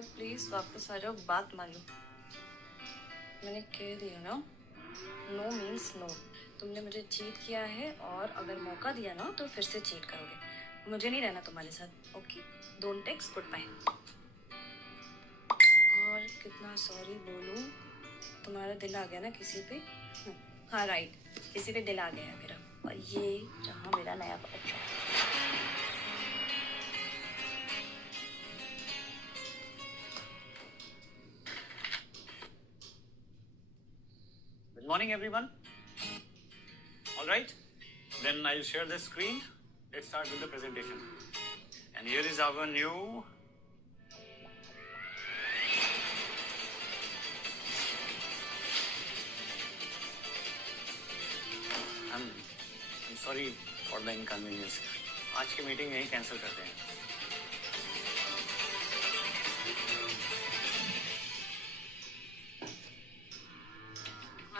Kavya please वापस आ जाओ, बात मान लो। मैंने कह दिया ना, नो मीन्स नो। तुमने मुझे चीट किया है और अगर मौका दिया ना तो फिर से चीट करोगे। मुझे नहीं रहना तुम्हारे साथ, okay? Don't text, goodbye. और कितना सॉरी बोलूं, तुम्हारा दिल आ गया ना किसी पे? हाँ राइट, किसी पे दिल आ गया है मेरा, और ये जहाँ मेरा नया बच्चा। Good morning, everyone. All right, then I'll share the screen. Let's start with the presentation. And here is our new. I'm sorry for the inconvenience. आज की मीटिंग यहीं कैंसिल करते हैं।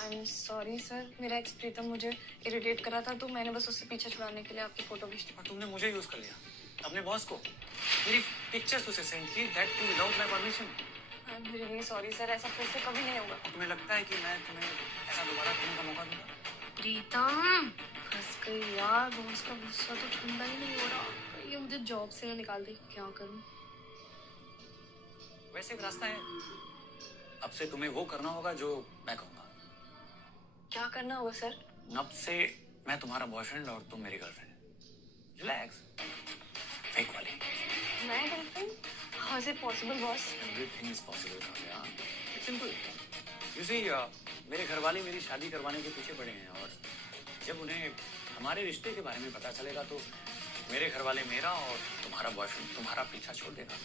I'm sorry सर, मेरा एक्स प्रीतम मुझे irritate करा था तो मैंने बस उससे पीछे छुड़ाने के लिए आपकी फोटो खींची। और तुमने मुझे यूज कर लिया, अपने बॉस को। मेरी पिक्चर्स उसे सेंड की, that too without my permission. I'm really sorry sir, ऐसा फिर से कभी नहीं होगा। तुम्हें लगता है कि मैं तुम्हें ऐसा दोबारा करने का मौका दूंगा? प्रीतम फंस गई यार, बॉस का गुस्सा तो ठंडा ही नहीं हो रहा। ये मुझे जॉब से निकाल दे, क्या करूं? वैसे एक रास्ता है, अब से तुम्हें वो करना होगा जो मैं कहूंगा। क्या करना होगा सर? अब से मैं तुम्हारा बॉयफ्रेंड और तुम मेरी गर्लफ्रेंड। रिलैक्स। फेक वाली। मैं girlfriend? How is it possible boss? Everything is possible Kavya. It's simple. You see, मेरे घर वाले मेरी शादी करवाने के पीछे पड़े हैं, और जब उन्हें हमारे रिश्ते के बारे में पता चलेगा तो मेरे घर वाले मेरा और तुम्हारा बॉयफ्रेंड तुम्हारा पीछा छोड़ देगा।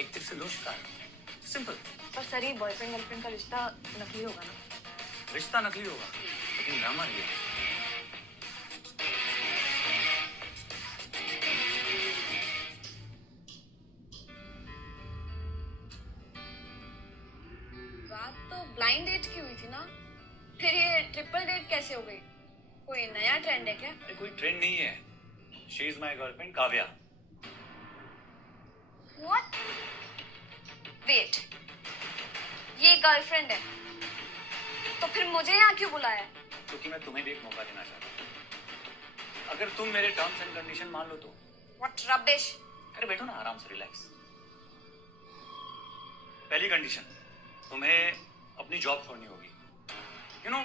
एक तीर से दो शिकार। सिंपल। पर सर ये बॉयफ्रेंड गर्लफ्रेंड का रिश्ता नकली होगा ना? रिश्ता नकली होगा लेकिन ड्रामा रियल। बात तो ब्लाइंड डेट की हुई थी ना, फिर ये ट्रिपल डेट कैसे हो गई? कोई नया ट्रेंड है क्या? अरे कोई ट्रेंड नहीं है। She is my girlfriend Kavya. What? Wait, ये गर्लफ्रेंड है तो फिर मुझे यहाँ क्यों बुलाया? क्योंकि मैं तुम्हें भी एक मौका देना चाहता हूँ। अगर तुम मेरे टर्म्स एंड कंडीशन मान लो तो। What rubbish? अरे बैठो ना आराम से, रिलैक्स। पहली कंडीशन, तुम्हें अपनी जॉब छोड़नी होगी। यू नो,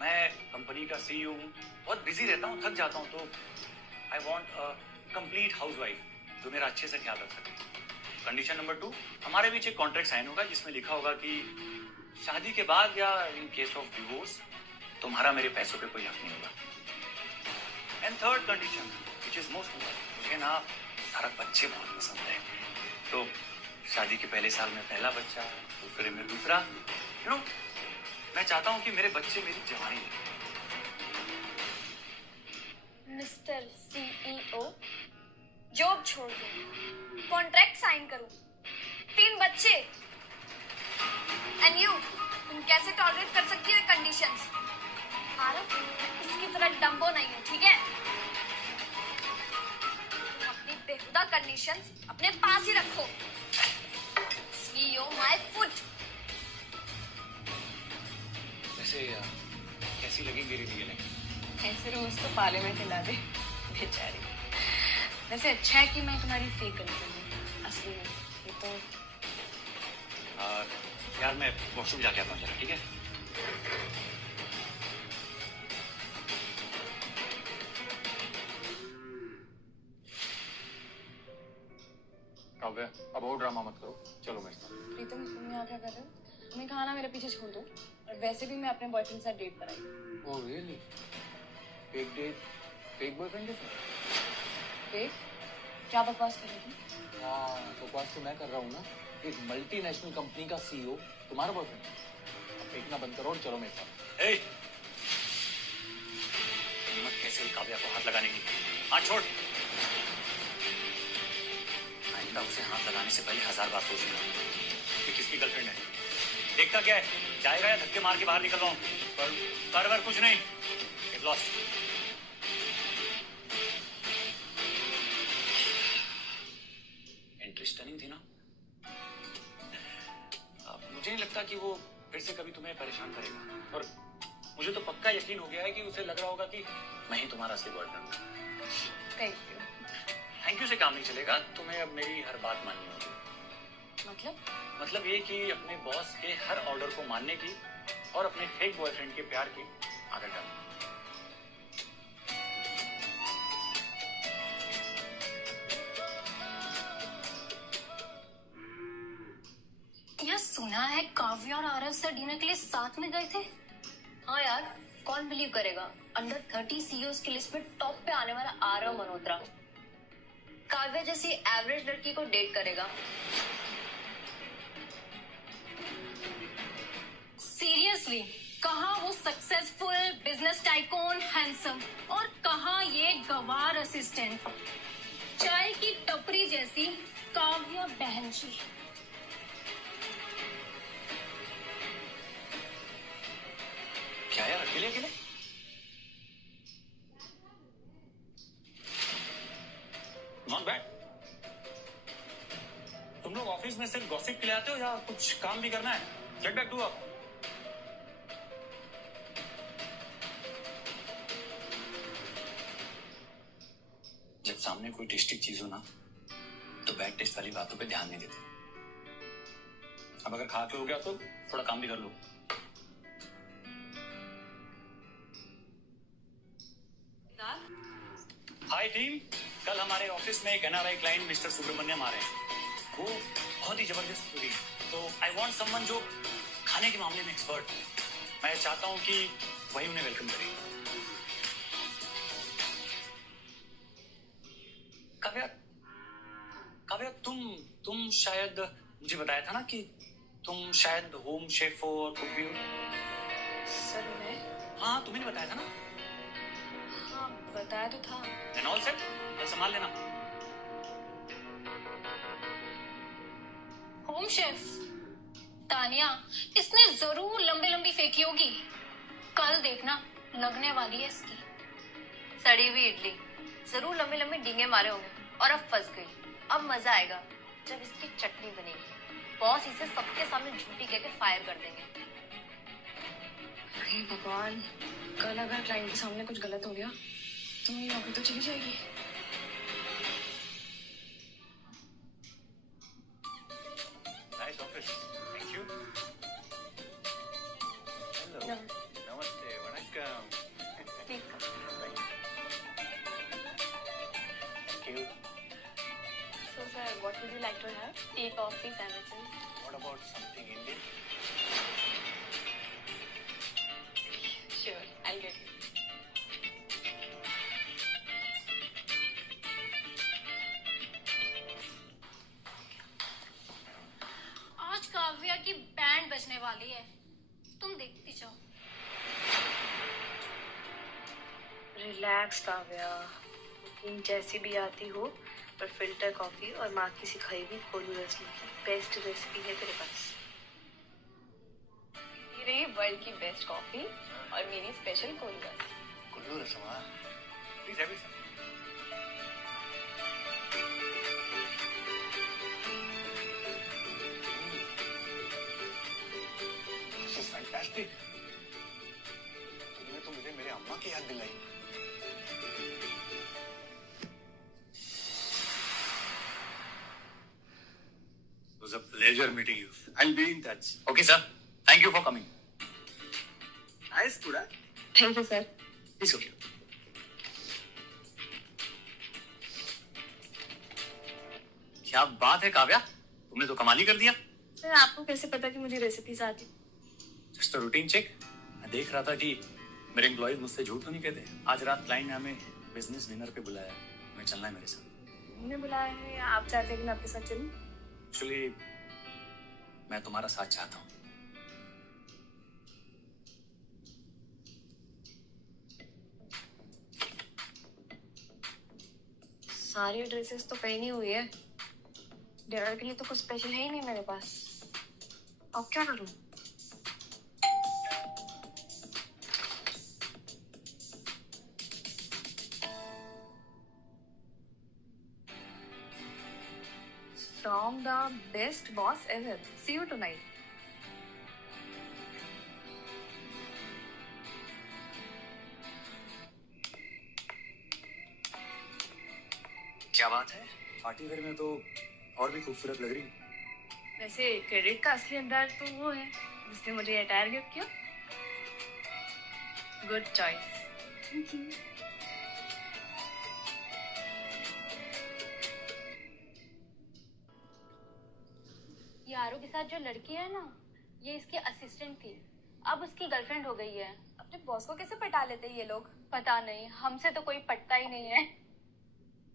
मैं कंपनी का सीईओ हूँ, बहुत बिजी रहता हूँ, थक जाता हूँ, तो I want a complete housewife जो मेरा अच्छे से ख्याल रख सके। कंडीशन नंबर 2, हमारे बीच एक कॉन्ट्रैक्ट साइन होगा जिसमें लिखा होगा कि शादी के बाद या इन केस ऑफ डिवोर्स तुम्हारा मेरे पैसों पे कोई हक नहीं होगा। And third condition, which is most important, मुझे ना सारा बच्चे बहुत पसंद है। तो शादी के पहले साल में पहला बच्चा, दूसरे में दूसरा। यू नो, मैं चाहता हूँ कि मेरे बच्चे मेरी जवानी है। मिस्टर सीईओ, जॉब छोड़ दूं, कॉन्ट्रैक्ट साइन करूं, 3 बच्चे, एंड यू, तुम कैसे टॉलरेट कर सकती हो कंडीशंस? आरव, इसकी तरह डम्बो नहीं हो, ठीक है? तुम अपनी बेहुदा कंडीशंस अपने पास ही रखो। CEO my foot. वैसे कैसी लगी मेरी डीलिंग? ऐसे रोज तो पाले में खिला दे बेचारी। वैसे अच्छा है कि मैं तुम्हारी फेक गर्लफ्रेंड हूँ, असली में ये तो। यार मैं वॉशरूम जाके आता हूँ जरा, ठीक है? काव्या, अब और ड्रामा मत करो, चलो मेरे साथ। प्रीतम, तुम यहाँ क्या कर रहे हो? तुम्हें कहा ना मेरे पीछे छोड़ दो। और वैसे भी मैं अपने बॉयफ्रेंड के साथ डेट पर आई। Oh really? Fake date, fake boyfriend के साथ? फेक? क्या बकवास कर रही थी? हाँ, बकवास तो मैं कर रहा हूँ ना। एक मल्टीनेशनल कंपनी का सीईओ तुम्हारा बॉयफ्रेंड। अब फेंकना बंद करो और चलो मेरे साथ। ए! हिम्मत कैसे हुई काव्या को हाथ लगाने की? हाथ छोड़। आइंदा उसे हाथ लगाने से पहले 1000 बार सोचूंगा कि किसकी गर्लफ्रेंड है। देखता क्या है, जाएगा या धक्के मार के बाहर निकल रहा हूँ? पर कुछ नहीं। Get lost. एंट्री स्टनिंग थी ना? मुझे नहीं लगता कि वो फिर से कभी तुम्हें परेशान करेगा, और मुझे तो पक्का यकीन हो गया है कि उसे लग रहा होगा कि मैं ही तुम्हारा असली बॉयफ्रेंड हूँ। Thank you. थैंक यू से काम नहीं चलेगा, तुम्हें अब मेरी हर बात माननी होगी। मतलब ये कि अपने बॉस के हर ऑर्डर को मानने की और अपने फेक बॉयफ्रेंड के प्यार की आदत डालनी। यार सुना है काव्या और आरव सर डिनर के लिए साथ में गए थे। हाँ यार, कौन बिलीव करेगा, अंडर 30 सीईओज की लिस्ट में टॉप पे आने वाला आरव मल्होत्रा काव्या जैसी एवरेज लड़की को डेट करेगा। सीरियसली, कहाँ वो सक्सेसफुल बिजनेस टाइकून हैंडसम, और कहाँ ये गवार असिस्टेंट चाय की टपरी जैसी काव्या बहन जी। क्या यार, अकेले अकेले? Not bad. तुम लोग ऑफिस में सिर्फ गॉसिप के लिए आते हो या कुछ काम भी करना है? Get back to work. जब सामने कोई टेस्टी चीज हो ना, तो बैड टेस्ट वाली बातों पे ध्यान नहीं देते। अब अगर खा के हो गया तो थोड़ा काम भी कर लो। हाय टीम, कल हमारे ऑफिस में एक एनआरआई क्लाइंट मिस्टर सुब्रमण्यम आ रहे हैं। वो बहुत ही जबरदस्त फूडी, तो आई वांट समवन जो खाने के मामले में एक्सपर्ट हो। मैं चाहता हूं कि वही उन्हें वेलकम करे। काव्या, काव्या तुम शायद, मुझे बताया था ना कि तुम शायद होम शेफ हो और कुक भी हो। सर मैं? हाँ, तुम्हें नहीं बताया था ना? हाँ, बताया तो था। एंड ऑल सेट, कल संभाल लेना। होम शेफ तानिया, इसने जरूर लंबी लंबी फेंकी होगी। कल देखना, लगने वाली है इसकी। सड़ी हुई इडली, जरूर लंबे लंबे डींगे मारे होंगे, और अब फंस गई। अब मजा आएगा जब इसकी चटनी बनेगी। बॉस इसे सबके सामने झूठी कहकर फायर कर देंगे। हे भगवान, कल अगर क्लाइंट के सामने कुछ गलत हो गया तो मेरी नौकरी तो चली जाएगी। Nice office, thank you. Hello, नमस्ते, वणक्कम। Thank you. So sir, what would you like to have? Tea, coffee, sandwiches? What about something Indian? Sure, I'll get it. आज काव्या की बैंड बजने वाली है, तुम देखती जाओ। रिलैक्स काव्या, नींद जैसी भी आती हो, पर फिल्टर कॉफी और माँ की सिखाई हुई कोल्हू रसम की बेस्ट रेसिपी है तेरे पास। ये रही वर्ल्ड की बेस्ट कॉफी और मेरी स्पेशल कोल्ड ड्रिंक। कुल्लू रसमा, प्लीज हैव इट। फैंटास्टिक। तुमने तो मुझे मेरे अम्मा की याद दिलाई। It was a pleasure meeting you. I'll be in touch. Okay, sir. Thank you for coming. Nice food, huh? Thank you sir. Please okay. क्या बात है काव्या, तुमने तो कमाल ही कर दिया। सर आपको कैसे पता कि मुझे रेसिपीज आती? Just routine check. मैं देख रहा था कि मेरे एम्प्लॉयज मुझसे झूठ तो नहीं कहते। आज रात क्लाइंट ने हमें बिजनेस डिनर पे बुलाया है, हमें चलना है मेरे साथ। उन्होंने बुलाया है या आप चाहते हैं कि मैं आपके साथ चलूं? एक्चुअली मैं तुम्हारा साथ चाहता हूँ। सारी ड्रेसेस तो पहनी हुई है, डिनर के लिए तो कुछ स्पेशल है ही नहीं मेरे पास। अब क्या करूं? From the best boss ever. See you tonight. क्या बात है, पार्टी वेयर में तो और भी खूबसूरत लग रही। वैसे क्रेडिट का असली अंदाज तो वो है जिसने मुझे अटायर गिफ्ट किया। Good choice. ये आरू के साथ जो लड़की है ना, ये इसकी असिस्टेंट थी, अब उसकी गर्लफ्रेंड हो गई है। अपने बॉस को कैसे पटा लेते हैं ये लोग? पता नहीं, हमसे तो कोई पटता ही नहीं है।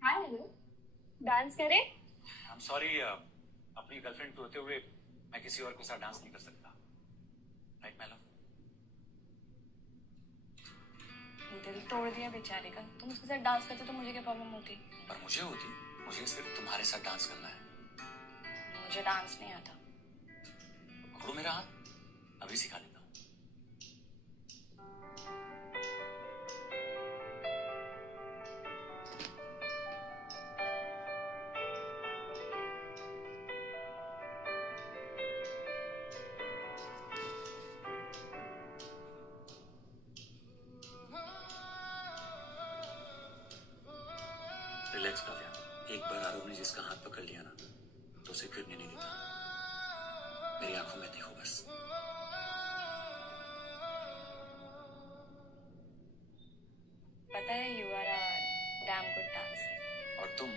हाय हेलो, डांस करें? आई एम सॉरी, अपनी गर्लफ्रेंड को होते हुए मैं किसी और के साथ डांस नहीं कर सकता। Right my love? दिल तोड़ दिया बेचारे का। तुम उसके साथ डांस करते तो मुझे क्या प्रॉब्लम होती? पर मुझे होती, मुझे सिर्फ तुम्हारे साथ डांस करना है। मुझे डांस नहीं आता। पकड़ो मेरा हाथ, अभी सिखा देता हूँ। रिलैक्स काव्या, एक बार आरव ने जिसका हाथ पकड़ लिया ना, तो उसे फिरने नहीं देता। मेरी आंखों में देखो बस। पता है you are a damn good dancer. और तुम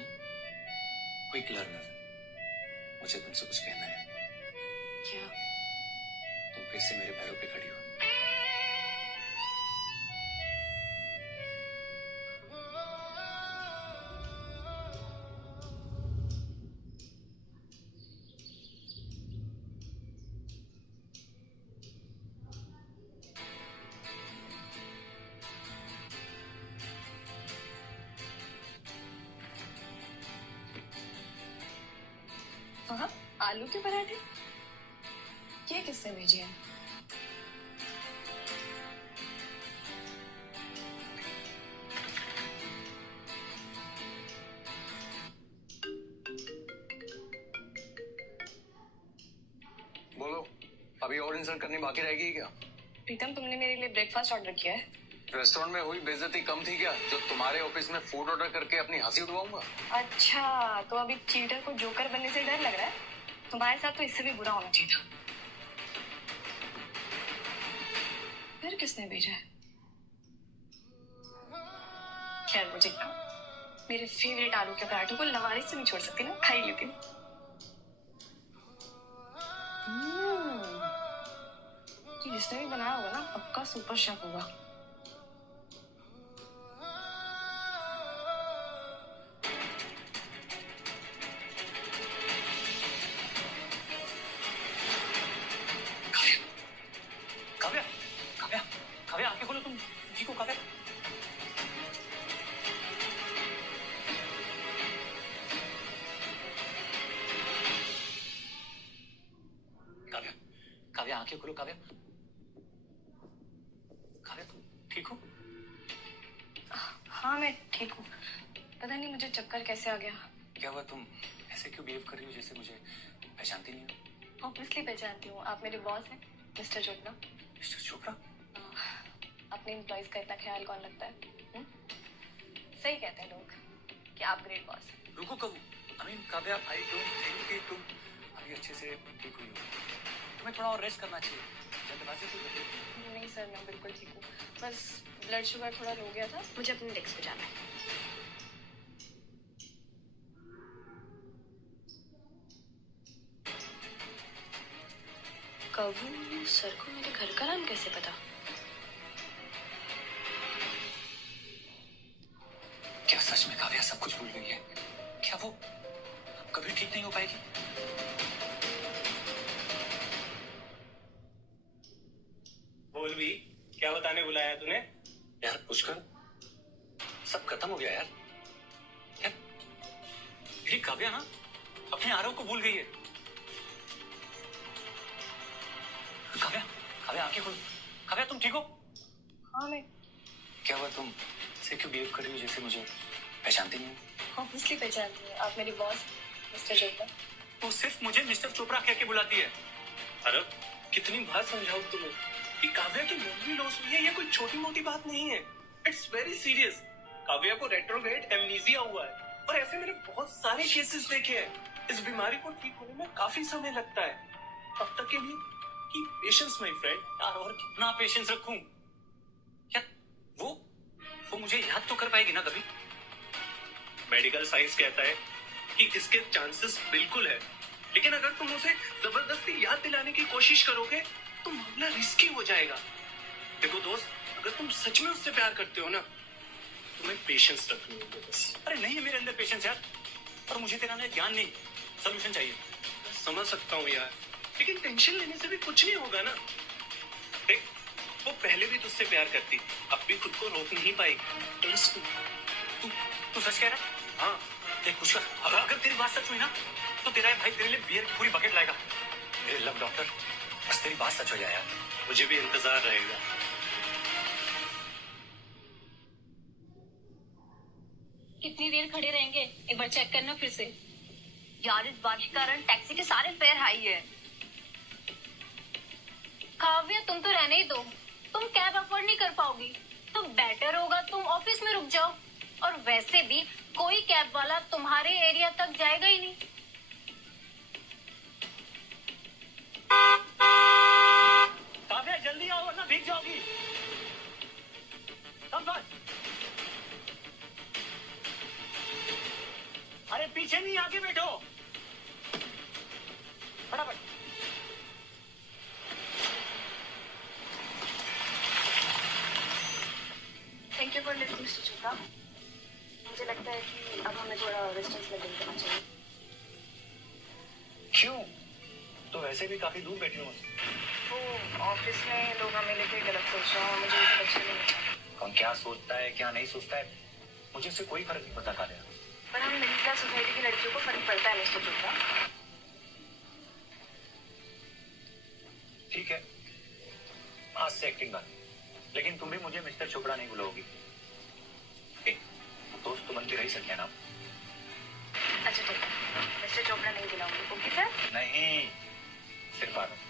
क्विक लर्नर। मुझे तुमसे कुछ कहना है। क्या? तुम फिर से मेरे पैरों पे खड़ी हो। हाँ, आलू के पराठे? ये किसने भेजे हैं? बोलो, अभी और इंसल्ट करनी बाकी रहेगी क्या? प्रीतम, तुमने मेरे लिए ब्रेकफास्ट ऑर्डर किया है? रेस्टोरेंट में हुई बेइज्जती कम थी क्या, जो तुम्हारे ऑफिस में फूड ऑर्डर करके अपनी हंसी उड़वाऊंगा? अच्छा, तो अभी चीटर को जोकर बनने से डर लग रहा है? तुम्हारे साथ तो इससे भी बुरा होना चाहिए था। फिर किसने भेजा है? खैर, मुझे क्या, मेरे फेवरेट आलू के पराठों को लवारिस से नहीं छोड़ सकती ना, खा ही लेती हूँ। कि जिसने भी बनाया होगा ना, पक्का सुपर शेफ होगा। काव्या, काव्या, काव्या, आंखें खोलो तुम। जी को काव्या। काव्या, काव्या, आंखें खोलो काव्या। काव्या, तुम ठीक हो? हाँ, मैं ठीक हूँ। पता नहीं मुझे चक्कर कैसे आ गया। क्या हुआ, तुम ऐसे क्यों बिहेव कर रही हो जैसे मुझे पहचानती नहीं हो? ऑब्वियसली पहचानती हूँ, आप मेरे बॉस हैं, मिस्टर चोपड़ा। मिस्टर चोपड़ा? अपने एम्प्लॉइज का इतना ख्याल कौन रखता है? सही कहते हैं लोग कि आप ग्रेट बॉस हैं। रुको कब, I mean Kavya, I don't think कि तुम अभी अच्छे से ठीक हुई हो। तुम्हें थोड़ा और रेस्ट करना चाहिए। जल्दबाजी क्यों कर रही हो? नहीं सर, मैं बिल्कुल ठीक हूँ। बस ब्लड शुगर थोड़ा लो गया था। मुझे अपने डेस्क पे जाना है। कबू सर को मेरे घर का नाम कैसे पता? क्या सच में काव्या सब कुछ भूल गई है? क्या वो कभी ठीक नहीं हो पाएगी? बोल भी, क्या बताने बुलाया तूने? यार पुष्कर, सब खत्म हो गया यार। यार, मेरी काव्या ना अपने आरव को भूल गई है। काव्या, काव्या, आंखें खोलो। काव्या, तुम ठीक हो? हाँ, मैं क्या हुआ, तुम ऐसे क्यों बिहेव कर रही हो जैसे मुझे पहचानती नहीं हो? ऑब्वियसली पहचानती हूँ, आप मेरी बॉस मिस्टर चोपड़ा। वो सिर्फ मुझे मिस्टर चोपड़ा कह के बुलाती है। अरे कितनी बार समझाऊं तुम्हें कि काव्या की मेमोरी लॉस हुई है, ये कोई छोटी मोटी बात नहीं है। It's very serious. काव्या को रेट्रोग्रेड एमनीजिया हुआ है और ऐसे मैंने बहुत सारे केसेस देखे हैं। इस बीमारी को ठीक होने में काफी समय लगता है। तब तक के लिए की पेशेंस माय फ्रेंड। यार और कितना पेशेंस रखूं? यार वो मुझे याद तो कर पाएगी ना कभी? मेडिकल साइंस कहता है कि इसके चांसेस बिल्कुल है, लेकिन अगर तुम उसे जबरदस्ती याद दिलाने की कोशिश करोगे तो मामला रिस्की हो जाएगा। देखो दोस्त, अगर तुम सच में उससे प्यार करते हो ना, तुम्हें पेशेंस रखनी होगी बस। अरे नहीं है मेरे अंदर पेशेंस यार, पर मुझे तेरा ना ज्ञान नहीं, सोल्यूशन चाहिए। समझ सकता हूँ यार, लेकिन टेंशन लेने से भी कुछ नहीं होगा ना। देख, वो पहले भी तुझसे प्यार करती, अब भी खुद को रोक नहीं पाएगी। Trust me. तू सच कह रहा है? हाँ, देख कुछ कर, अगर तेरी बात सच हुई ना तो तेरा भाई तेरे लिए बियर की पूरी बकेट लाएगा। मेरे लव डॉक्टर, बस तेरी बात सच हो जाए यार। मुझे भी इंतजार रहेगा। कितनी देर खड़े रहेंगे? एक बार चेक करना फिर से। यार इस बारिश के कारण टैक्सी के सारे फेयर हाई है। काव्या, तुम तो रहने ही दो, तुम कैब अफोर्ड नहीं कर पाओगी, तो बेटर होगा तुम ऑफिस में रुक जाओ। और वैसे भी कोई कैब वाला तुम्हारे एरिया तक जाएगा ही नहीं। काव्या जल्दी आओ वरना भीग जाओगी। अरे पीछे नहीं, आगे बैठो फटाफट। Thank you for listening mister Chopra. मुझे लगता है कि अब हमें थोड़ा डिस्टेंस मेंटेन करना चाहिए। क्यों? तो वैसे भी काफी दूर बैठी हूँ। तो ऑफिस में लोग हमें लेके गलत सोच रहे हैं, मुझे ये सब अच्छा नहीं लगता। कौन क्या सोचता है क्या नहीं सोचता है, मुझे उससे कोई फर्क नहीं पड़ता। काव्या, पर हम मिडिल क्लास सोसाइटी की लड़कियों को फर्क पड़ता है मिस्टर चोपड़ा। ठीक है, आज से एक्टिंग बंद, लेकिन तुम भी मुझे मिस्टर चोपड़ा नहीं बुलाओगी। दोस्त तो बनती रही सकते ना। अच्छा ठीक है, मिस्टर चोपड़ा नहीं बुलाऊंगी। Okay sir? नहीं, सिर्फ आरव।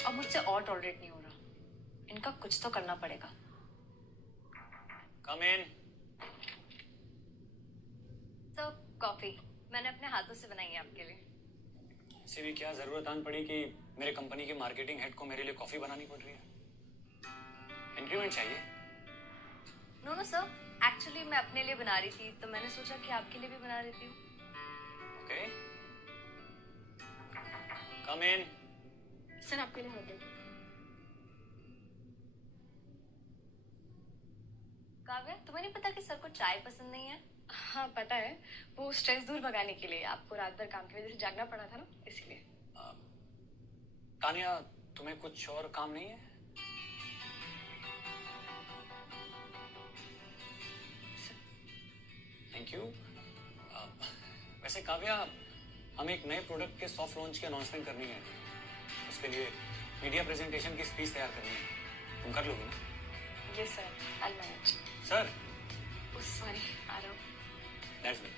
अब मुझसे और टॉलरेट नहीं हो रहा, इनका कुछ तो करना पड़ेगा। कम इन। तो कॉफी मैंने अपने हाथों से बनाई है आपके लिए। ऐसे भी क्या जरूरत आन पड़ी कि मेरे कंपनी के मार्केटिंग हेड को मेरे लिए कॉफी बनानी पड़ रही है? इंक्रीमेंट चाहिए? नो नो सर, एक्चुअली मैं अपने लिए बना रही थी, तो मैंने सोचा कि आपके लिए भी बना देती हूँ। ओके, कम इन। सर आपके लिए होते। काव्या, तुम्हें नहीं पता कि सर को चाय पसंद नहीं है? हाँ पता है, वो स्ट्रेस दूर भगाने के लिए। आपको रात भर काम की वजह से जागना पड़ा था ना, इसलिए। तानिया, तुम्हें कुछ और काम नहीं है? Thank you. वैसे काव्या, हम एक नए प्रोडक्ट के सॉफ्ट लॉन्च की अनाउंसमेंट करनी है, उसके लिए मीडिया प्रेजेंटेशन की स्पीच तैयार करनी है। तुम कर लोगे ना? Yes sir, I manage. Sir, sorry Aarav. That's me.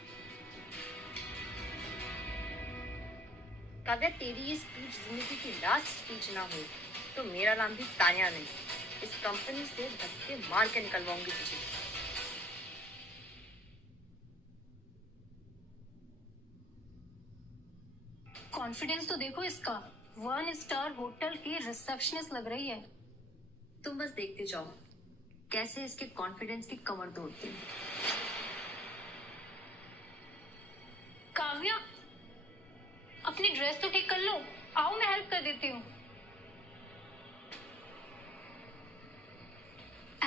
Kavya, तेरी ये स्पीच जिंदगी की लास्ट स्पीच ना हो तो मेरा नाम भी तानिया नहीं, इस कंपनी से धक्के मार के निकलवाऊंगी तुझे। कॉन्फिडेंस तो देखो इसका, 1 स्टार होटल की रिसेप्शनिस्ट लग रही है। तुम बस देखते जाओ कैसे इसके कॉन्फिडेंस की कमर तोड़ती है। काव्या, अपनी ड्रेस तो ठीक कर लो, आओ मैं हेल्प कर देती हूँ।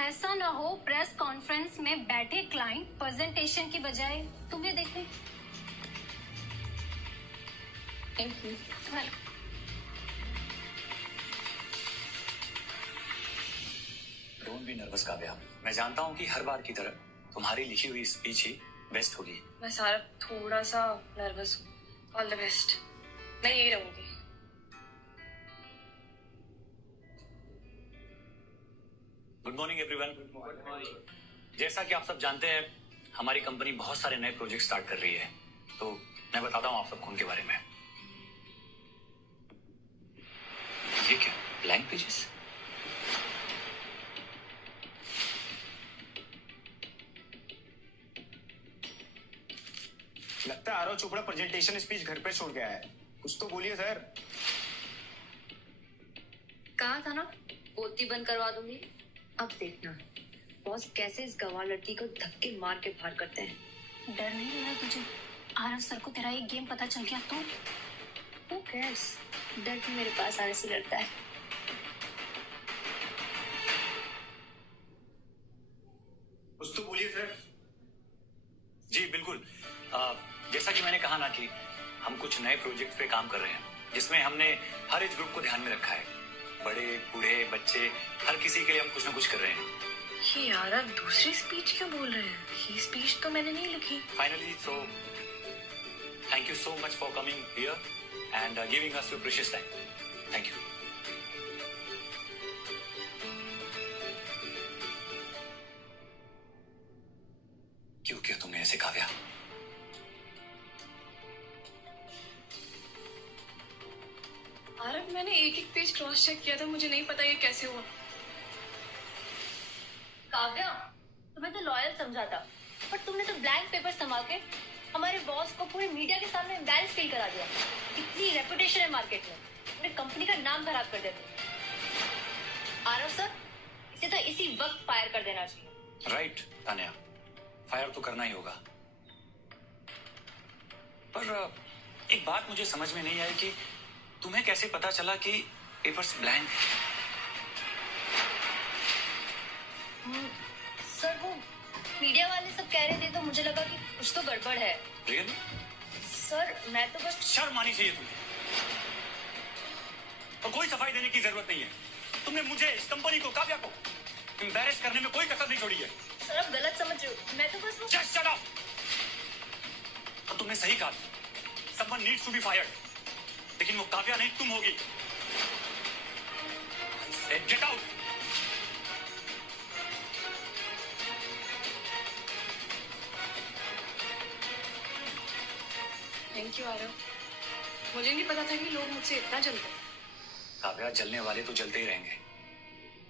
ऐसा ना हो प्रेस कॉन्फ्रेंस में बैठे क्लाइंट प्रेजेंटेशन की बजाय तुम्हें देखें। Thank you. Don't be nervous Kavya, मैं जानता हूँ कि हर बार की तरह तुम्हारी लिखी हुई स्पीच ही बेस्ट होगी। मैं सारा थोड़ा सा नर्वस हूँ। All the best. मैं यही रहूंगी। Good morning everyone. जैसा कि आप सब जानते हैं, हमारी कंपनी बहुत सारे नए प्रोजेक्ट स्टार्ट कर रही है, तो मैं बताता हूँ आप सबको उनके बारे में। ये क्या ब्लैंक पेजेस? लगता है आरव चोपड़ा प्रेजेंटेशन स्पीच घर पे छोड़ गया है। कुछ तो बोलिए सर। कहा था ना पोती बंद करवा दूंगी। अब देखना बॉस कैसे इस गंवार लड़की को धक्के मार के बाहर करते हैं। डर नहीं लग रहा तुझे? आरव सर को तेरा एक गेम पता चल गया तो? Who cares? डर भी मेरे पास आने से लड़ता है। कुछ तो बोलिए सर। जी बिल्कुल। जैसा कि मैंने कहा ना कि हम कुछ नए प्रोजेक्ट पे काम कर रहे हैं, जिसमें हमने हर एज ग्रुप को ध्यान में रखा है। बड़े बूढ़े बच्चे, हर किसी के लिए हम कुछ ना कुछ कर रहे हैं। ये यार आप दूसरी स्पीच क्यों बोल रहे हैं? ये स्पीच तो मैंने नहीं लिखी। Finally, so thank you so much for coming here and giving us your precious time. Thank you. क्यों किया तुमने ऐसे काव्या? आरव, मैंने एक एक पेज क्रॉस चेक किया था। मुझे नहीं पता ये कैसे हुआ। काव्या, तुम्हें तो लॉयल समझा था, पर तुमने तो ब्लैंक पेपर संभाल के हमारे बॉस को पूरे मीडिया के सामने एम्बैरेस फील करा दिया। इतनी रेपुटेशन है मार्केट में, अपने कंपनी का नाम खराब कर देते। आरव सर, इसे तो इसी वक्त फायर कर देना चाहिए। राइट तान्या, फायर तो करना ही होगा। पर एक बात मुझे समझ में नहीं आई कि तुम्हें कैसे पता चला कि पेपर्स ब्लैंक है? सर वो मीडिया वाले सब कह रहे थे तो मुझे लगा कि कुछ तो गड़बड़ है। रियली? सर मैं तो बस शर्म आनी चाहिए तुम्हें, और कोई सफाई देने की जरूरत नहीं है। तुमने मुझे, इस कंपनी को, काव्या को एम्बैरेस करने में कोई कसर नहीं छोड़ी है। सर आप गलत समझ रहे हो। मैं तो बस वो Just shut up! और तुमने सही कहा, someone needs to be fired, लेकिन वो काव्या नहीं, तुम होगी। Get out! Thank you Aarav. मुझे नहीं पता था कि लोग मुझसे इतना जलते हैं। काव्या, जलने वाले तो जलते ही रहेंगे,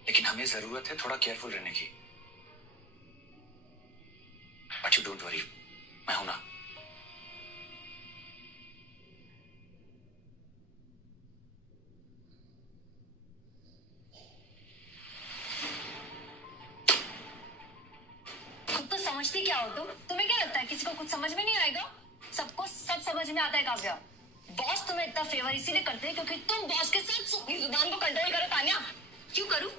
लेकिन हमें जरूरत है थोड़ा केयरफुल रहने की। बट यू डोंट वरी, मैं हूं ना। खुद तो समझती क्या हो तुम? तुम्हें क्या लगता है किसी को कुछ समझ में नहीं आएगा? सबको सब समझ में आता है काव्या। बॉस तुम्हें इतना फेवर इसीलिए करते हैं क्योंकि तुम बॉस के साथ अपनी जुबान को कंट्रोल करो। तान्या, क्यों करूं?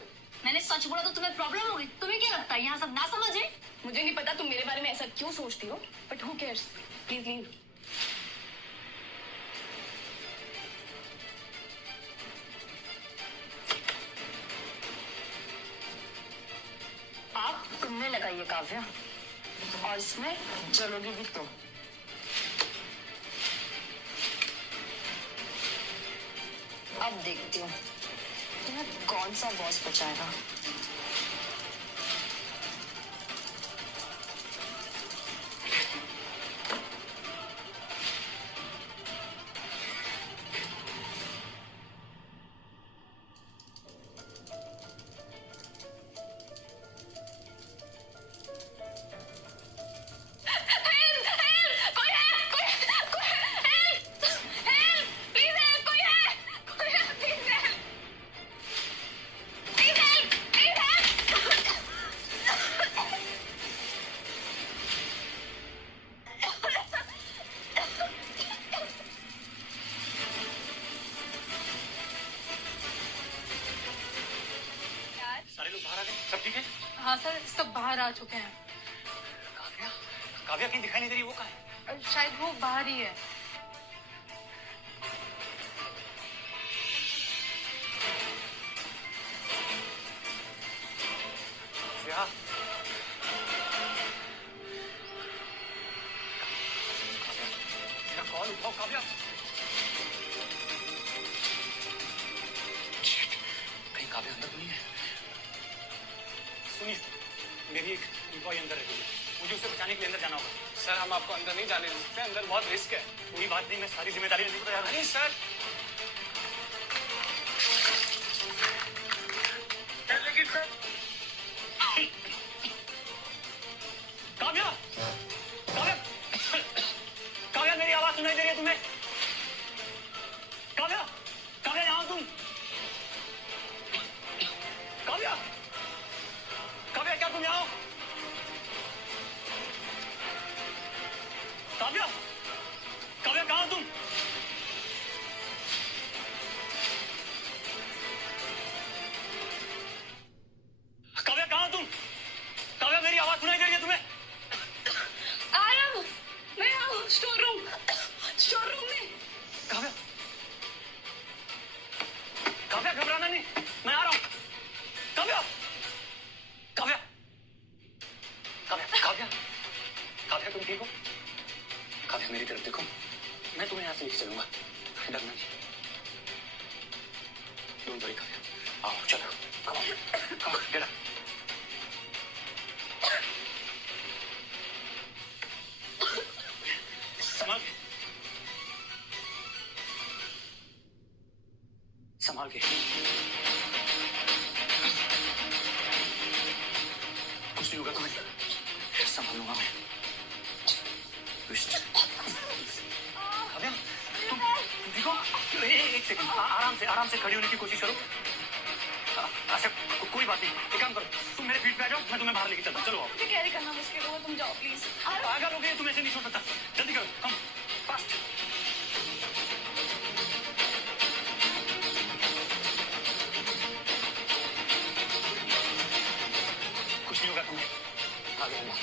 मैंने सच बोला तो तुम्हें प्रॉब्लम होगी। तुम्हें क्या लगता है यहाँ सब ना समझे? मुझे नहीं पता तुम मेरे बारे में ऐसा क्यों सोचती हो, but who cares. Please leave. आप तुमने लगाई है काव्या, और इसमें जलोगी भी तुम। अब देखती हूँ तुम्हें कौन सा बॉस बचाएगा। Please help! हाँ सर, सब बाहर आ चुके हैं। काव्या, काव्या कहीं दिखाई नहीं दे रही, वो कहाँ है? शायद वो बाहर ही है। काव्या, मेरा कॉल उठाओ काव्या। कहीं काव्या अंदर तो नहीं है? सुनिए, मेरी एक एम्प्लॉय अंदर है, मुझे उसे बचाने के लिए अंदर जाना होगा। सर हम आपको अंदर नहीं जाने दे सकते, अंदर बहुत रिस्क है। कोई बात नहीं, मैं सारी जिम्मेदारी लेने को तैयार हूं। नहीं सर, लेकिन सर काव्या, काव्या, काव्या मेरी आवाज सुनाई दे रही है तुम्हें? काव्या, काव्या यहाँ हो तुम? काव्या, काव्या क्या तुम यहाँ हो? काव्या, काव्या कहाँ हो तुम? काव्या कहाँ हो तुम? काव्या मेरी आवाज सुनाई दे रही है तुम्हें? आया, मैं आऊँ स्टोर रूम में। काव्या, काव्या घबराना नहीं, मैं आ रहा हूँ। काव्या, काव्या, काव्या, काव्या, काव्या तुम ठीक हो? काव्या मेरी तरफ देखो, मैं तुम्हें यहाँ से लेके चलूंगा, डरना नहीं। डोंट वरी काव्या, आओ चलो, come on, come on, get up. संभाल के, संभाल के, कुछ नहीं होगा तुम्हें, संभाल लूंगा मैं। काव्या, तुम देखो, एक सेकंड, आराम से खड़ी होने की कोशिश करो। अच्छा, कोई बात नहीं, एक काम करो, तुम मेरे फीट पे आ जाओ, मैं तुम्हें बाहर लेके चलता हूँ। चलो आओ। मुझे कैरी करना मुश्किल होगा, तुम जाओ प्लीज। पागल हो गए, तुम ऐसे नहीं छोड़ सकता, जल्दी करो, कम फास्ट। कुछ नहीं होगा तुम्हें, आ गया मैं।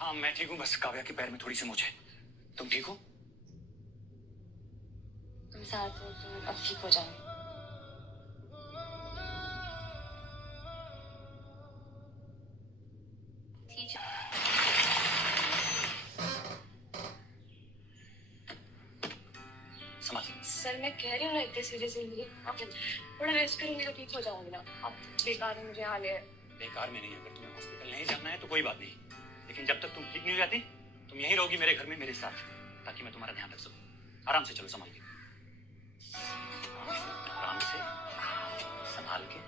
हाँ मैं ठीक हूँ, बस काव्या के पैर में थोड़ी सी मोच है। तुम ठीक हो? तुम साथ हो तो अब ठीक हो जाओ। संभाल। सर मैं कह रही हूँ ना, इतने सीरियसली आप थोड़ा रेस्ट करेंगे तो ठीक हो जाऊंगी ना। आप बेकार में मुझे यहाँ ले। बेकार में नहीं, अगर तुम्हें हॉस्पिटल नहीं जाना है तो कोई बात नहीं, लेकिन जब तक तुम ठीक नहीं हो जाती तुम यहीं रहोगी मेरे घर में मेरे साथ, ताकि मैं तुम्हारा ध्यान रख सकूं। आराम से चलो, संभाल के, आराम से संभाल के।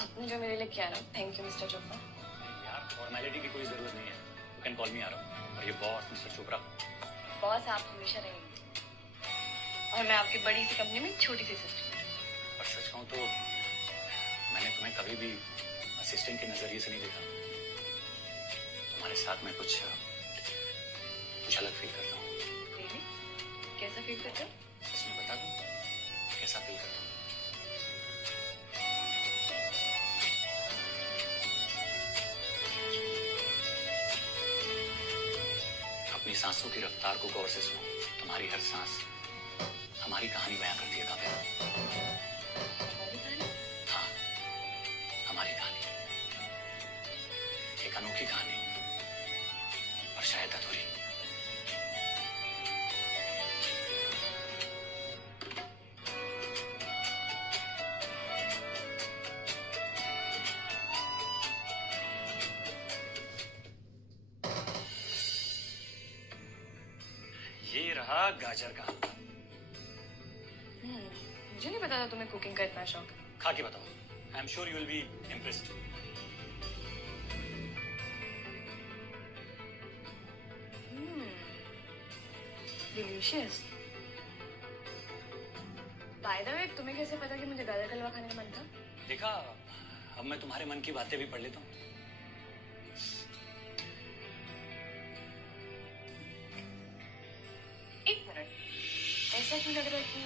आपने जो मेरे लिए किया ना, थैंक यू मिस्टर चोपड़ा। यार फॉर्मेलिटी की कोई जरूरत नहीं है, यू कैन कॉल मी आरव। और ये बॉस मिस्टर चोपड़ा। बॉस आप हमेशा रहेंगे और मैं आपकी बड़ी सी कंपनी में छोटी सी सिस्टर। पर सच कहूं तो मैंने तुम्हें कभी भी असिस्टेंट के नजरिए से नहीं देखा। तुम्हारे साथ मैं कुछ अलग फील करता हूँ। कैसा फील करते हो? सच में बता दूं कैसा फील करता हूँ? अपनी सांसों की रफ्तार को गौर से सुनो, तुम्हारी हर सांस हमारी कहानी बयां करती है काव्या। हाँ, हमारी कहानी, एक अनोखी कहानी, और शायद अधूरी। ये रहा गाजर का हलवा। मुझे नहीं पता था तुम्हें कुकिंग का इतना शौक है। खा के बताओ, I am sure you will be impressed. Delicious. Bye the वे, तुम्हें कैसे पता कि मुझे गाजर का हलवा खाने का मन था? देखा, अब मैं तुम्हारे मन की बातें भी पढ़ लेता हूँ। एक मिनट, ऐसा क्यों लग रहा है कि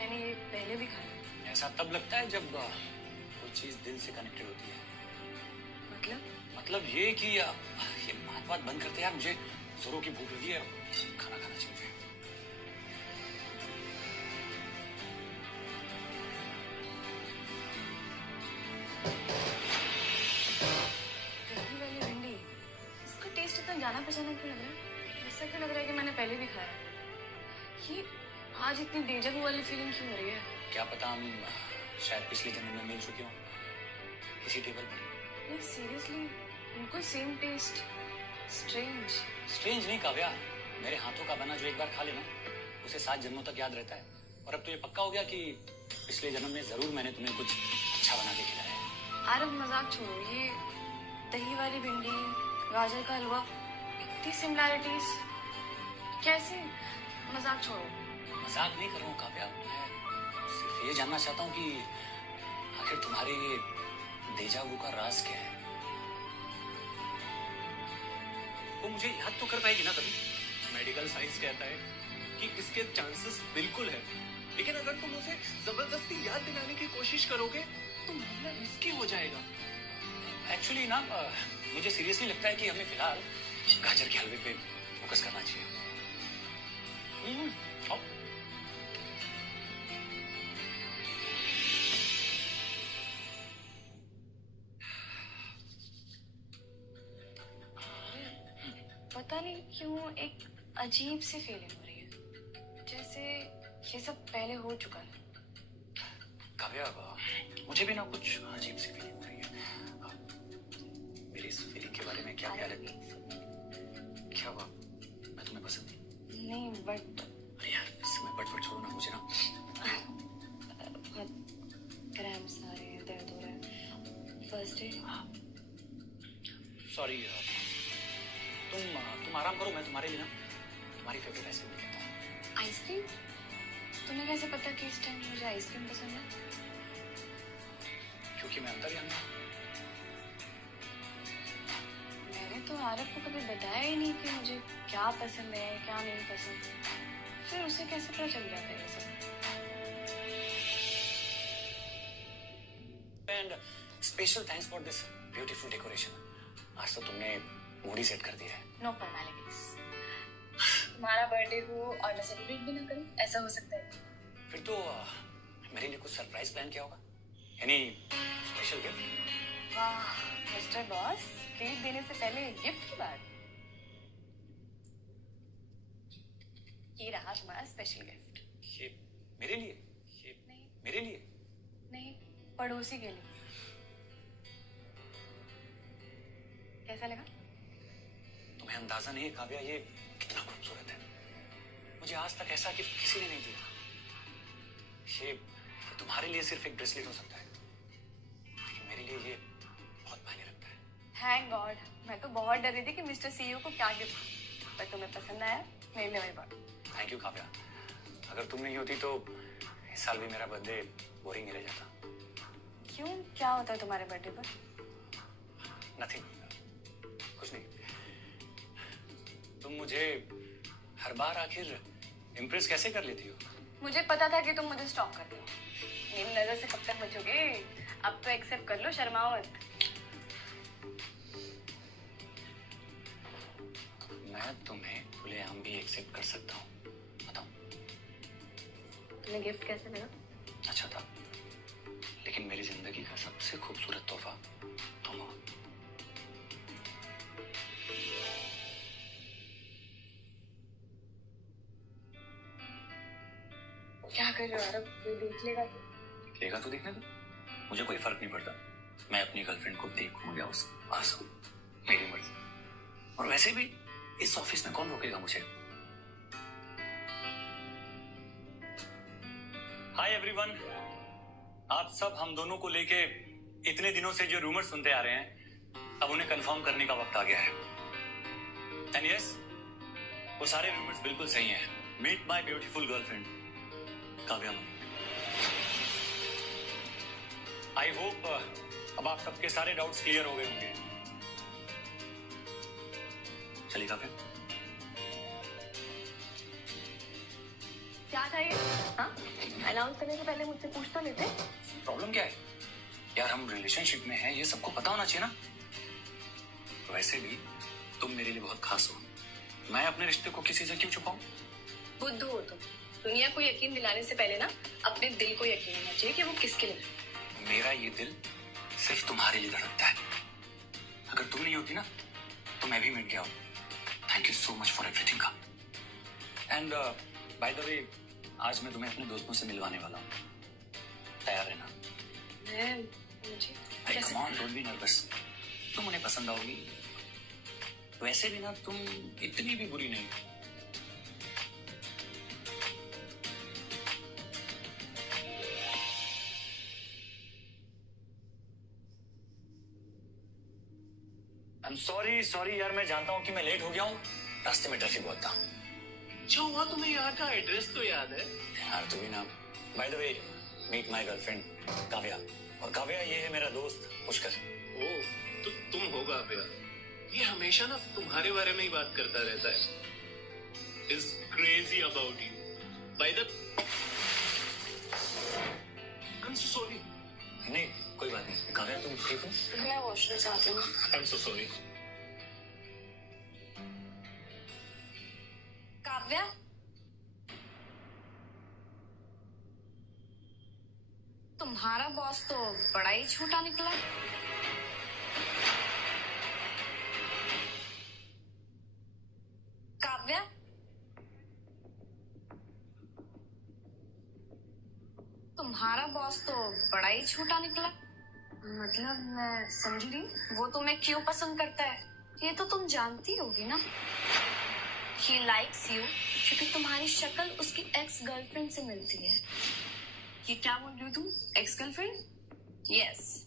मैंने ये पहले भी खाया। ऐसा तब लगता है जब कोई चीज दिल से कनेक्टेड होती है। मतलब ये कि ये बात बंद करते यार, मुझे जोरों की भूख लगी है, खाना खाना चाहिए। दही वाली भिंडी, इसका टेस्ट इतना जाना पहचाना क्यों लग रहा है? ऐसा क्यों लग रहा है कि मैंने पहले भी खाया? ये आज इतनी डेजा वू वाली फीलिंग क्यों हो रही है? क्या पता हम शायद पिछले जन्म में मिल चुके हों किसी टेबल पर। नहीं सीरियसली, बिल्कुल सेम टेस्ट। स्ट्रेंज नहीं काव्या, मेरे हाथों का बना जो एक बार खा लेना उसे 7 जन्मों तक याद रहता है। और अब तो ये पक्का हो गया कि पिछले जन्म में जरूर मैंने तुम्हें कुछ अच्छा बना के खिलाया है। आरव मजाक छोड़ो, ये दही वाली भिंडी, गाजर का हलवा, इतनी सिमिलैरिटीज, कैसे? मजाक छोड़ो। मजाक नहीं कर रहा हूँ काव्या, मैं सिर्फ ये जानना चाहता हूँ कि आखिर तुम्हारे ये डेजा वू का राज क्या है? वो मुझे याद तो कर पाएगी ना कभी? मेडिकल साइंस कहता है कि इसके चांसेस बिल्कुल है, लेकिन अगर तुम उसे जबरदस्ती याद दिलाने की कोशिश करोगे तो मामला रिस्की हो जाएगा। एक्चुअली ना मुझे सीरियसली लगता है कि हमें फिलहाल गाजर के हलवे पे फोकस करना चाहिए। आओ। पता नहीं क्यों एक अजीब सी फीलिंग हो रही है, जैसे ये सब पहले हो चुका है। काव्या, मुझे भी ना कुछ अजीब सी फीलिंग हो रही है। मेरी इस फीलिंग के बारे में क्या ख्याल है? क्या हुआ? मैं तुम्हें पसंद नहीं बट अरे यार, इसमें बट छोड़ो ना, मुझे ना बहुत क्रैम्प्स आ रहे हैं, दर्द हो रहा है। First day. सॉरी, तुम आराम करो, मैं तुम्हारे लिए ना तुम्हारी फेवरेट आइसक्रीम लेता हूँ। आइसक्रीम? तुम्हें कैसे पता कि इस टाइम मुझे आइसक्रीम पसंद है? क्योंकि मैं अंदर जानता हूँ। मैंने तो आरव को कभी बताया ही नहीं कि मुझे क्या पसंद है क्या नहीं पसंद, फिर उसे कैसे पता चल जाता है ये सब? And special thanks for this beautiful decoration. आज तो तुमने मूड ही सेट कर दिया है। No formalities. तुम्हारा बर्थडे हो और मैं सेलिब्रेट भी ना करूं, ऐसा हो सकता है? फिर तो मेरे लिए कुछ सरप्राइज प्लान किया होगा, यानी स्पेशल गिफ्ट। वाह मिस्टर बॉस, ट्रीट देने से पहले गिफ्ट की बात। ये रहा तुम्हारा स्पेशल गिफ्ट। ये मेरे लिए? ये नहीं मेरे लिए नहीं, पड़ोसी के लिए। कैसा लगा? तुम्हें अंदाजा नहीं है काव्या, ये कितना खूबसूरत है। मुझे आज तक ऐसा गिफ्ट किसी ने नहीं दिया। ये तुम्हारे लिए सिर्फ एक ब्रेसलेट हो सकता है, लेकिन मेरे लिए ये बहुत मायने रखता है। थैंक गॉड, मैं तो बहुत डर रही थी कि मिस्टर सीईओ को क्या गिफ्ट, पर तुम्हें पसंद आया, मेरे लिए वही बात। थैंक यू काव्या, अगर तुम नहीं होती तो इस साल भी मेरा बर्थडे बोरिंग ही रह जाता। क्यों, क्या होता है तुम्हारे बर्थडे पर? नथिंग, कुछ नहीं। तुम मुझे हर बार आखिर इम्प्रेस कैसे कर लेती हो? मुझे पता था कि तुम मुझे स्टॉक करते हो। मेरी नजर से कब तक बचोगे? अब तो एक्सेप्ट कर लो, शर्माओ मत। मैं तुम्हें खुलेआम भी एक्सेप्ट कर सकता हूँ, बताओ। तुम्हें गिफ्ट कैसे लगा? अच्छा था, लेकिन मेरी जिंदगी का सबसे खूबसूरत तोहफा तुम हो। क्या कर रहे हो आरव? कोई देख लेगा तो? लेगा तो देखने दो, मुझे कोई फर्क नहीं पड़ता। मैं अपनी गर्लफ्रेंड को देखूं या उस पास हूं, मेरी मर्जी। और वैसे भी इस ऑफिस में कौन रोकेगा मुझे? हाय एवरीवन, आप सब हम दोनों को लेके इतने दिनों से जो रूमर सुनते आ रहे हैं, अब उन्हें कंफर्म करने का वक्त आ गया है। एंड यस, वो सारे रूमर्स बिल्कुल सही हैं। Meet my beautiful girlfriend Kavya. I hope अब आप सबके सारे डाउट्स क्लियर हो गए होंगे। चलिए काव्या। क्या चाहिए? हाँ, अनाउंस करने से पहले मुझसे पूछ तो लेते। प्रॉब्लम क्या है यार, हम रिलेशनशिप में हैं, ये सबको पता होना चाहिए ना। वैसे भी तुम मेरे लिए बहुत खास हो, मैं अपने रिश्ते को किसी से क्यों छुपाऊं? बुद्धू हो तुम। दुनिया को यकीन दिलाने से पहले ना अपने दिल को यकीन होना चाहिए कि वो किसके लिए। मेरा ये दिल सिर्फ तुम्हारे लिए धड़कता है। अगर तुम नहीं होती ना तो मैं भी मिट गया हूँ। Thank you so much for everything का। एंड बाय द वे, आज मैं तुम्हें अपने दोस्तों से मिलवाने वाला हूँ, तैयार है ना? मुझे come on, don't be nervous. तुम उन्हें पसंद आओगी। वैसे भी ना तुम इतनी भी बुरी नहीं। सॉरी यार, मैं जानता हूँ कि मैं लेट हो गया हूँ, रास्ते में ट्रैफिक बहुत था। अच्छा हुआ तुम्हें यहाँ का एड्रेस तो याद है। यार तू भी ना। By the way, meet my girlfriend Kavya. और काव्या ये है मेरा दोस्त पुष्कर। ओ, तो तुम हो काव्या। ये हमेशा ना तुम्हारे बारे में ही बात करता रहता है। Is crazy about you. By the I'm so sorry. नहीं, कोई बात नहीं। काव्या तुम ठीक हो? मैं वॉशरूम जाती हूँ। I'm so sorry. काव्या, तुम्हारा बॉस तो बड़ा ही छोटा निकला। काव्या, तुम्हारा बॉस तो बड़ा ही छोटा निकला। मतलब मैं समझ रही, वो तुम्हें क्यों पसंद करता है ये तो तुम जानती होगी ना। He likes you क्योंकि तुम्हारी शक्ल उसकी एक्स गर्लफ्रेंड से मिलती है। ये क्या बोल रही हो तुम? Ex girlfriend? यस,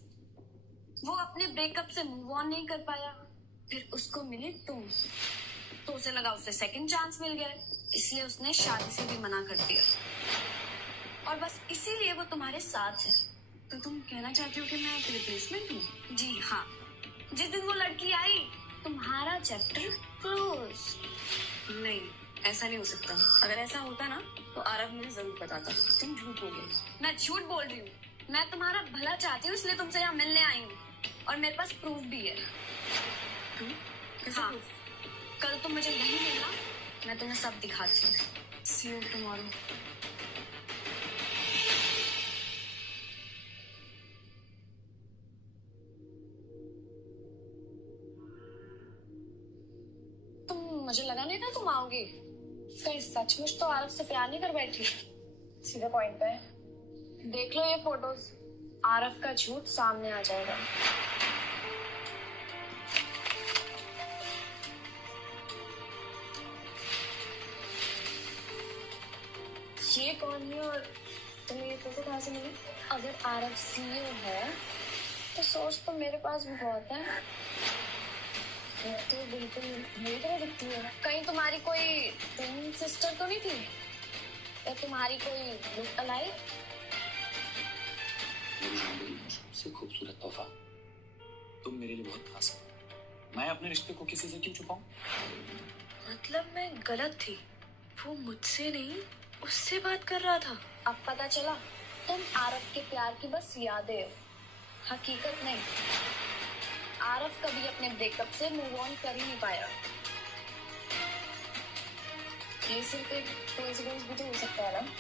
वो अपने ब्रेकअप से मूव ऑन नहीं कर पाया, फिर उसको मिली तुम, तो उसे लगा उसे सेकंड चांस मिल गया, इसलिए उसने शादी से भी मना कर दिया। और बस इसीलिए वो तुम्हारे साथ है। तो तुम कहना चाहती हो कि मैं एक रिप्लेसमेंट हूँ? जी हाँ, जिस दिन वो लड़की आई तुम्हारा चैप्टर क्लोज। नहीं, ऐसा नहीं हो सकता। अगर ऐसा होता ना तो आरव मुझे जरूर बताता। तुम झूठ बोल रही हो। मैं झूठ बोल रही हूँ? मैं तुम्हारा भला चाहती हूँ, इसलिए तुमसे यहाँ मिलने आई हूँ, और मेरे पास प्रूफ भी है। कैसा हाँ, proof? कल तुम मुझे यहीं मिलना, मैं तुम्हें सब दिखाती हूँ। See you tomorrow. मुझे लगा नहीं था तुम आओगी। कहीं सचमुच तो आरव से प्यार नहीं कर बैठी? सीधे पॉइंट पे देख लो ये फोटोज, आरव का झूठ सामने आ जाएगा। ये कौन है और तुम्हें ये फोटो कहाँ से मिली? अगर आरव सीईओ है तो सोच तो मेरे पास भी बहुत है। तो बिल्कुल मेरी तरह दिखती है। कहीं तुम्हारी कोई ट्विन सिस्टर तो नहीं थी, या तुम्हारी कोई लुक अलाइक? सबसे खूबसूरत तोहफा, तुम मेरे लिए बहुत खास हो। मैं अपने रिश्ते को किसी से क्यों छुपाऊं? मतलब मैं गलत थी, वो मुझसे नहीं उससे बात कर रहा था। अब पता चला तुम आरव के प्यार की बस यादें हो, हकीकत नहीं। आरव कभी अपने ब्रेकअप से मूव ऑन कर ही नहीं पाया। ये सिर्फ एक कोइंसिडेंस भी तो हो सकता है ना।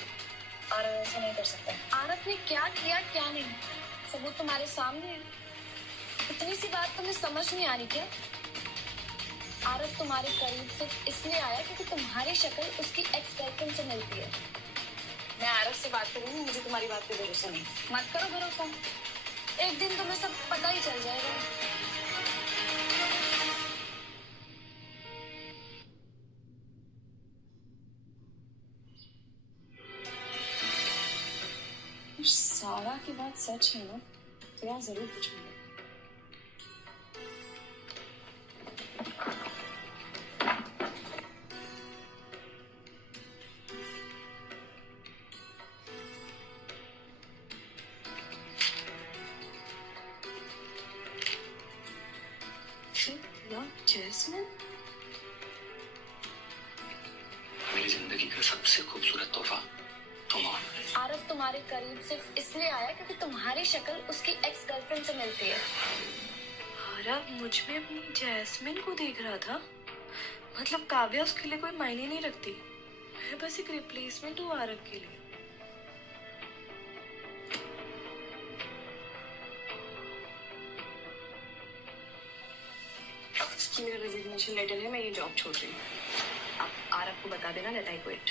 आरव ऐसा नहीं कर सकता। आरव ने क्या किया क्या नहीं, सबूत तुम्हारे सामने है। इतनी सी बात तुम्हें समझ नहीं आ रही क्या? आरव तुम्हारे करीब सिर्फ इसलिए आया क्योंकि तुम्हारी शक्ल उसकी एक्स गर्लफ्रेंड से मिलती है। मैं आरव से बात करूंगी, मुझे तुम्हारी बात पे भरोसा नहीं। मत करो भरोसा, एक दिन तुम्हें सब पता ही चल जाएगा। सारा की बात सच है ना, तो यहाँ जरूर पूछूंगा। I jasmine? mean, मेरी जिंदगी का सबसे खूबसूरत तोहफा तुम हो। आरव तुम्हारे करीब सिर्फ इसलिए आया क्योंकि तुम्हारी शक्ल उसकी एक्स गर्लफ्रेंड से मिलती है। आरव मुझ में अपनी जैस्मिन को देख रहा था। मतलब काव्या उसके लिए कोई मायने नहीं रखती, मैं बस एक रिप्लेसमेंट हूँ आरव के लिए। मेरा रेजिग्नेशन लेटर है, मैं ये जॉब छोड़ रही हूँ। आप आरव को बता देना that I quit.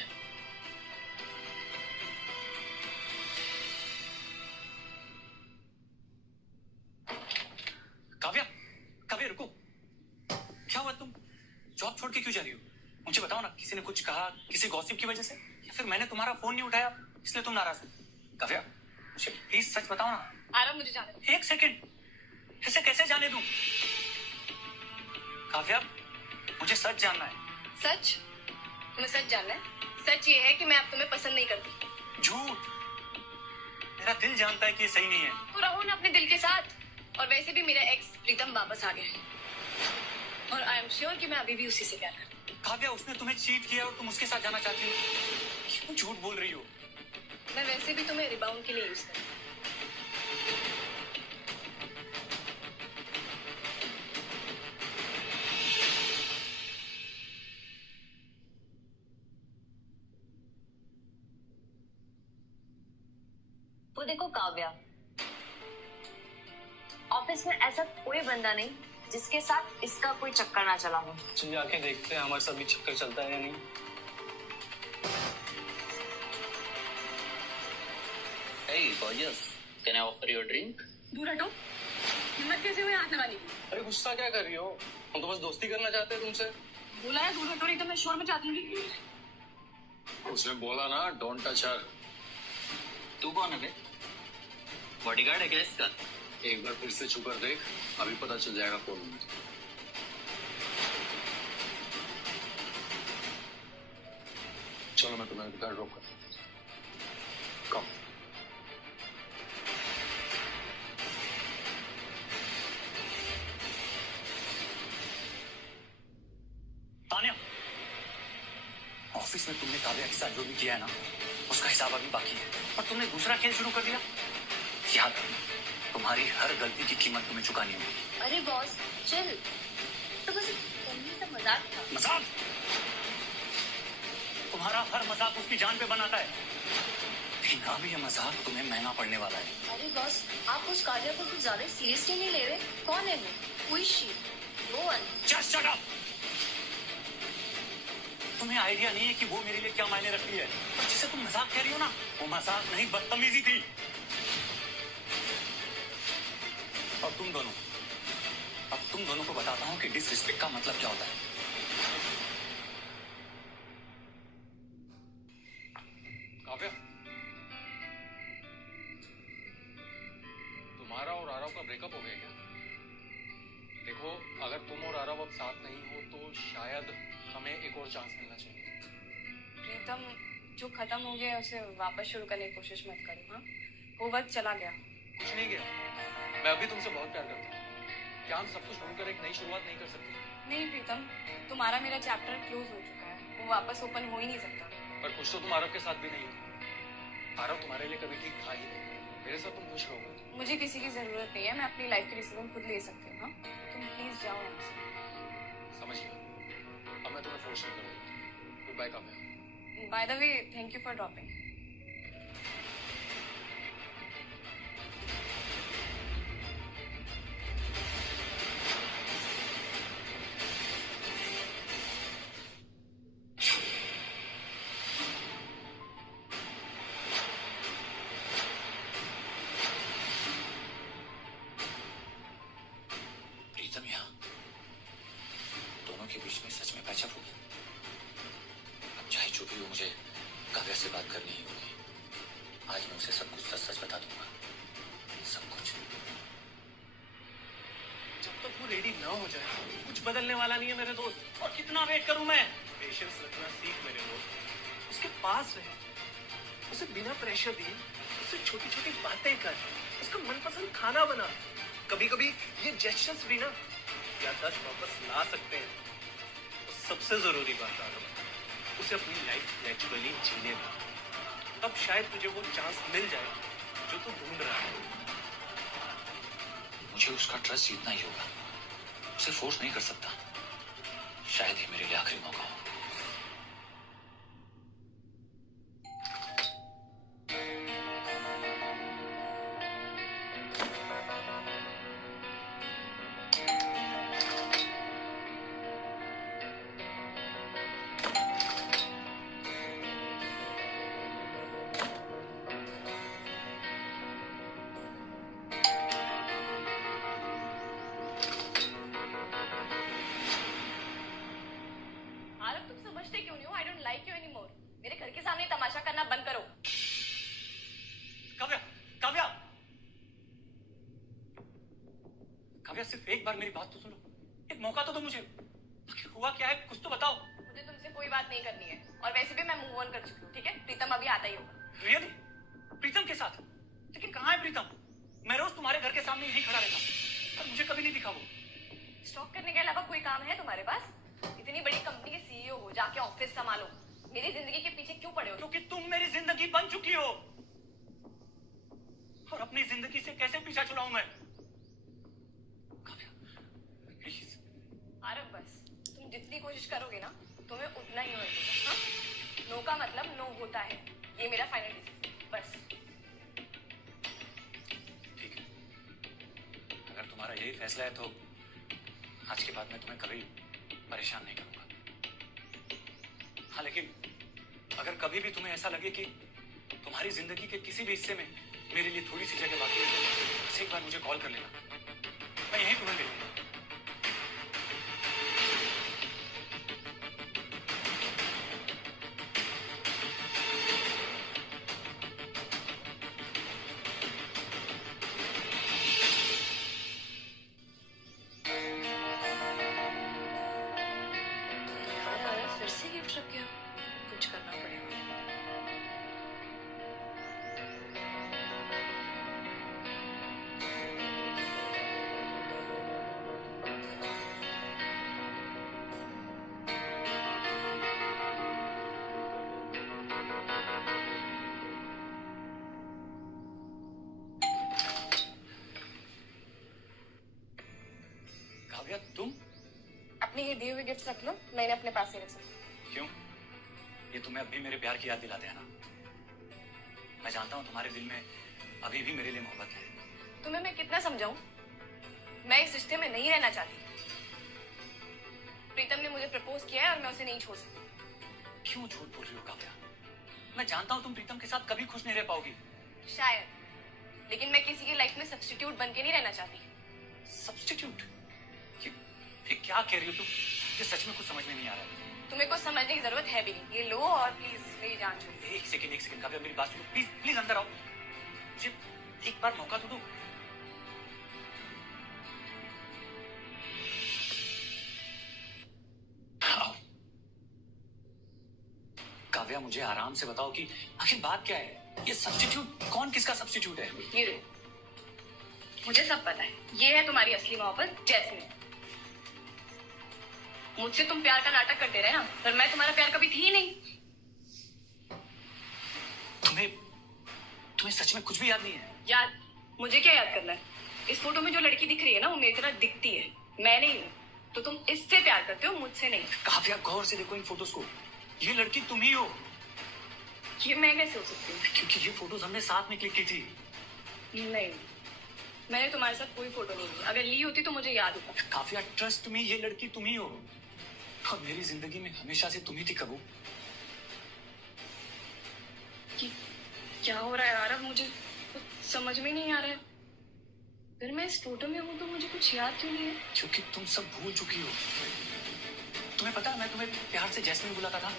Kavya, Kavya रुको, क्या हुआ? तुम जॉब छोड़ के क्यों जा रही हो? मुझे बताओ ना, किसी ने कुछ कहा, किसी गॉसिप की वजह से, या फिर मैंने तुम्हारा फोन नहीं उठाया इसलिए तुम नाराज हो? काव्या मुझे प्लीज सच बताओ ना। आरव मुझे जाने दो। एक सेकंड, ऐसे कैसे जाने दूं? काव्या मुझे सच जानना है। सच? तुम्हें सच जानना है? सच ये है कि मैं अब तुम्हें पसंद नहीं करती। झूठ, मेरा दिल जानता है कि ये सही नहीं है। तो रहो ना अपने दिल के साथ। और वैसे भी मेरा एक्स प्रीतम वापस आ गया है और आई एम श्योर कि मैं अभी भी उसी से प्यार करती हूँ। काव्या उसने तुम्हें चीट किया और तुम उसके साथ जाना चाहती हो? क्यों झूठ बोल रही हो? मैं वैसे भी तुम्हें रिबाउंड के लिए यूज करती हूँ। वो देखो काव्या, ऑफिस में ऐसा कोई बंदा नहीं जिसके साथ इसका कोई चक्कर ना चला हो। चलिए आके देखते हैं हमारे साथ भी चक्कर चलता है या नहीं। Hey, gorgeous. Can I offer you a drink? दूर हटो, हिम्मत कैसे हुई हाथ लगाने की? अरे गुस्सा क्या कर रही हो? हम तो बस दोस्ती करना चाहते हैं तुमसे। बोला है दूर हटो, नहीं तो मैं शोर मचाती हूँ। उसने बोला ना, डोंट टच हर। तू कौन है बे? बॉडीगार्ड है क्या इसका? एक बार फिर से छुकर देख, अभी पता चल जाएगा कौन है। चलो मैं तुम्हें घर ड्रॉप करता हूँ। कम। तान्या, ऑफिस में तुमने काव्या के साथ जो भी किया है ना, उसका हिसाब अभी बाकी है। और तुमने दूसरा खेल शुरू कर दिया। याद रखना, तुम्हारी हर गलती की कीमत तुम्हें चुकानी होगी। अरे बॉस चिल, तो बस कहीं सा मजाक था। मजाक? तुम्हारा हर मजाक उसकी जान पे बनाता है। लेकिन अब ये मजाक तुम्हें महंगा पड़ने वाला है। अरे बॉस, आप उस काव्या को कुछ ज्यादा सीरियसली नहीं ले रहे? कौन है वो? कोई she? No one. Just shut up. तुम्हें आइडिया नहीं है कि वो मेरे लिए क्या मायने रखती है। और जिसे तुम मजाक कह रही हो ना, वो मजाक नहीं, बदतमीजी थी। और तुम दोनों, अब तुम दोनों को बताता हूं कि डिसरिस्पेक्ट का मतलब क्या होता है। काव्या, तुम्हारा और आरव का ब्रेकअप हो गया क्या? देखो, अगर तुम और आरव अब साथ नहीं हो तो शायद हमें एक और चांस मिलना चाहिए। प्रीतम, जो खत्म हो गया उसे वापस शुरू करने की कोशिश मत करो। हाँ, वो वक्त चला गया। कुछ नहीं गया, मैं अभी तुमसे बहुत प्यार करता हूँ। क्या हम सब कुछ भूलकर एक नई शुरुआत नहीं कर सकते? नहीं प्रीतम, तुम्हारा मेरा चैप्टर क्लोज हो चुका है, वो वापस ओपन हो ही नहीं सकता। पर कुछ तो तुम आरव के साथ भी नहीं हो। आरव तुम्हारे लिए कभी ठीक था ही नहीं। मेरे साथ तुम खुश रहोगे। मुझे किसी की जरूरत नहीं है, मैं अपनी लाइफ के डिसीजन खुद ले सकती हूँ। हाँ, तुम प्लीज जाओ यहाँ से। समझ गया, अब मैं तुम्हें फोर्स नहीं करूँगा। Good bye Kavya. By the way, thank you for dropping. Pritam यहाँ दोनों के बीच में सच में पैचअप होगी। अब चाहे जो भी हो, मुझे काव्या से बात करनी ही होगी। आज मैं उसे सब कुछ सच सच बता दूंगा, सब कुछ। जब तक वो रेडी ना हो जाए कुछ बदलने वाला नहीं है मेरे दोस्त। और कितना वेट करूं मैं? पेशेंस रखना सीख मेरे दोस्त। उसके पास रहे, उसे बिना प्रेशर दिए उससे छोटी छोटी बातें कर, उसका मनपसंद खाना बना। कभी कभी ये जेस्चर्स भी ना याददाश्त वापस ला सकते हैं। और सबसे जरूरी बात आ रहा है, उसे अपनी लाइफ नेचुरली जीने दे। तब शायद तुझे वो चांस मिल जाए जो तू ढूंढ रहा है। मुझे उसका ट्रस्ट जीतना ही होगा, उसे फोर्स नहीं कर सकता। शायद ये मेरे लिए आखिरी मौका हो। आरव, तुम समझते क्यों नहीं हो? I don't like you anymore. मेरे घर के सामने तमाशा करना बंद करो। काव्या, काव्या, काव्या, सिर्फ एक बार मेरी बात तो सुनो, एक मौका तो दो मुझे। आखिर हुआ क्या है, कुछ तो बताओ। मुझे तुमसे कोई बात नहीं करनी है, और वैसे भी मैं मूव ऑन कर चुकी हूँ, ठीक है? प्रीतम अभी आता ही होगा। रियली? प्रीतम के साथ? लेकिन कहाँ है प्रीतम? मैं रोज तुम्हारे घर के सामने यहीं खड़ा रहता, पर मुझे कभी नहीं दिखा वो। स्टॉक करने के अलावा कोई काम है तुम्हारे पास? इतनी बड़ी कंपनी के सीईओ हो, जाके ऑफिस संभालो। मेरी जिंदगी के पीछे क्यों पड़े हो? क्योंकि तुम मेरी जिंदगी बन चुकी हो, और अपनी जिंदगी से कैसे पीछा छुड़ाऊं मैं? काव्या, प्लीज। आरव, बस तुम जितनी कोशिश करोगे ना, तुम्हें उतना ही होगा। हाँ? नो का मतलब नो होता है, ये मेरा फाइनल डिसीजन। बस ठीक है, अगर तुम्हारा यही फैसला है तो आज के बाद मैं तुम्हें कभी परेशान नहीं करूंगा। हाँ, लेकिन अगर कभी भी तुम्हें ऐसा लगे कि तुम्हारी जिंदगी के किसी भी हिस्से में मेरे लिए थोड़ी सी जगह बाकी है, तो बस एक बार मुझे कॉल कर लेना, मैं यहीं तुम्हें मिलूंगा। आरव फिर से गिफ्ट रख गया, कुछ करना पड़ेगा। काव्या, तुम? अपने ये दिए हुए गिफ्ट रख लो, मैंने अपने पास ही रख सकती हूँ। क्यों? ये तुम्हें अब भी मेरे प्यार की याद दिलाते हैं ना? मैं जानता हूँ तुम्हारे दिल में अभी भी मेरे लिए मोहब्बत है। तुम्हें मैं कितना समझाऊं? मैं इस रिश्ते में नहीं रहना चाहती। प्रीतम ने मुझे प्रपोज किया है और मैं उसे नहीं छोड़ सकती। क्यों झूठ बोल रही हो काव्या? मैं जानता हूँ तुम प्रीतम के साथ कभी खुश नहीं रह पाओगी। शायद, लेकिन मैं किसी की लाइफ में सब्स्टिट्यूट बन के नहीं रहना चाहती। सब्स्टिट्यूट? ये क्या कह रही हो तुम? मुझे सच में कुछ समझ में नहीं आ रहा है। तुम्हें कुछ समझने की जरूरत है भी नहीं। ये लो और प्लीज मेरी जान छोड़ो। एक सेकंड काव्या, मेरी बात सुनो प्लीज, प्लीज अंदर आओ, मुझे एक बार मौका तो दो। आओ। काव्या, मुझे आराम से बताओ कि आखिर बात क्या है? ये सब्स्टिट्यूट कौन किसका सब्स्टिट्यूट है? ये लो, मुझे सब पता है। ये है तुम्हारी असली मोहब्बत, जैस्मिन। मुझसे तुम प्यार का नाटक करते रहे ना, पर मैं तुम्हारा प्यार कभी थी ही नहीं। तुम्हें सच में कुछ भी याद नहीं है? याद? मुझे क्या याद करना है? इस फोटो में जो लड़की दिख रही है ना, वो मेरी तरह दिखती है। मैं नहीं हूँ। तो तुम इससे प्यार करते हो, मुझसे नहीं। काव्या, गौर से देखो इन फोटोज को। ये लड़की तुम ही हो। ये मैं कैसे हो सकती हूँ? क्योंकि ये फोटोज हमने साथ में क्लिक की थी। नहीं, मैंने तुम्हारे साथ कोई फोटो नहीं ली। अगर ली होती तो मुझे याद होता। काव्या, ट्रस्ट में, ये लड़की तुम ही हो, और मेरी जिंदगी में हमेशा से तुम ही थी कबू। क्या हो रहा है आरव? मुझे कुछ समझ में नहीं आ रहा है। अगर मैं इस फोटो में हूँ तो मुझे कुछ याद क्यों नहीं है? क्योंकि तुम सब भूल चुकी हो। तुम्हें पता है मैं तुम्हें प्यार से जैस्मिन बुलाता था,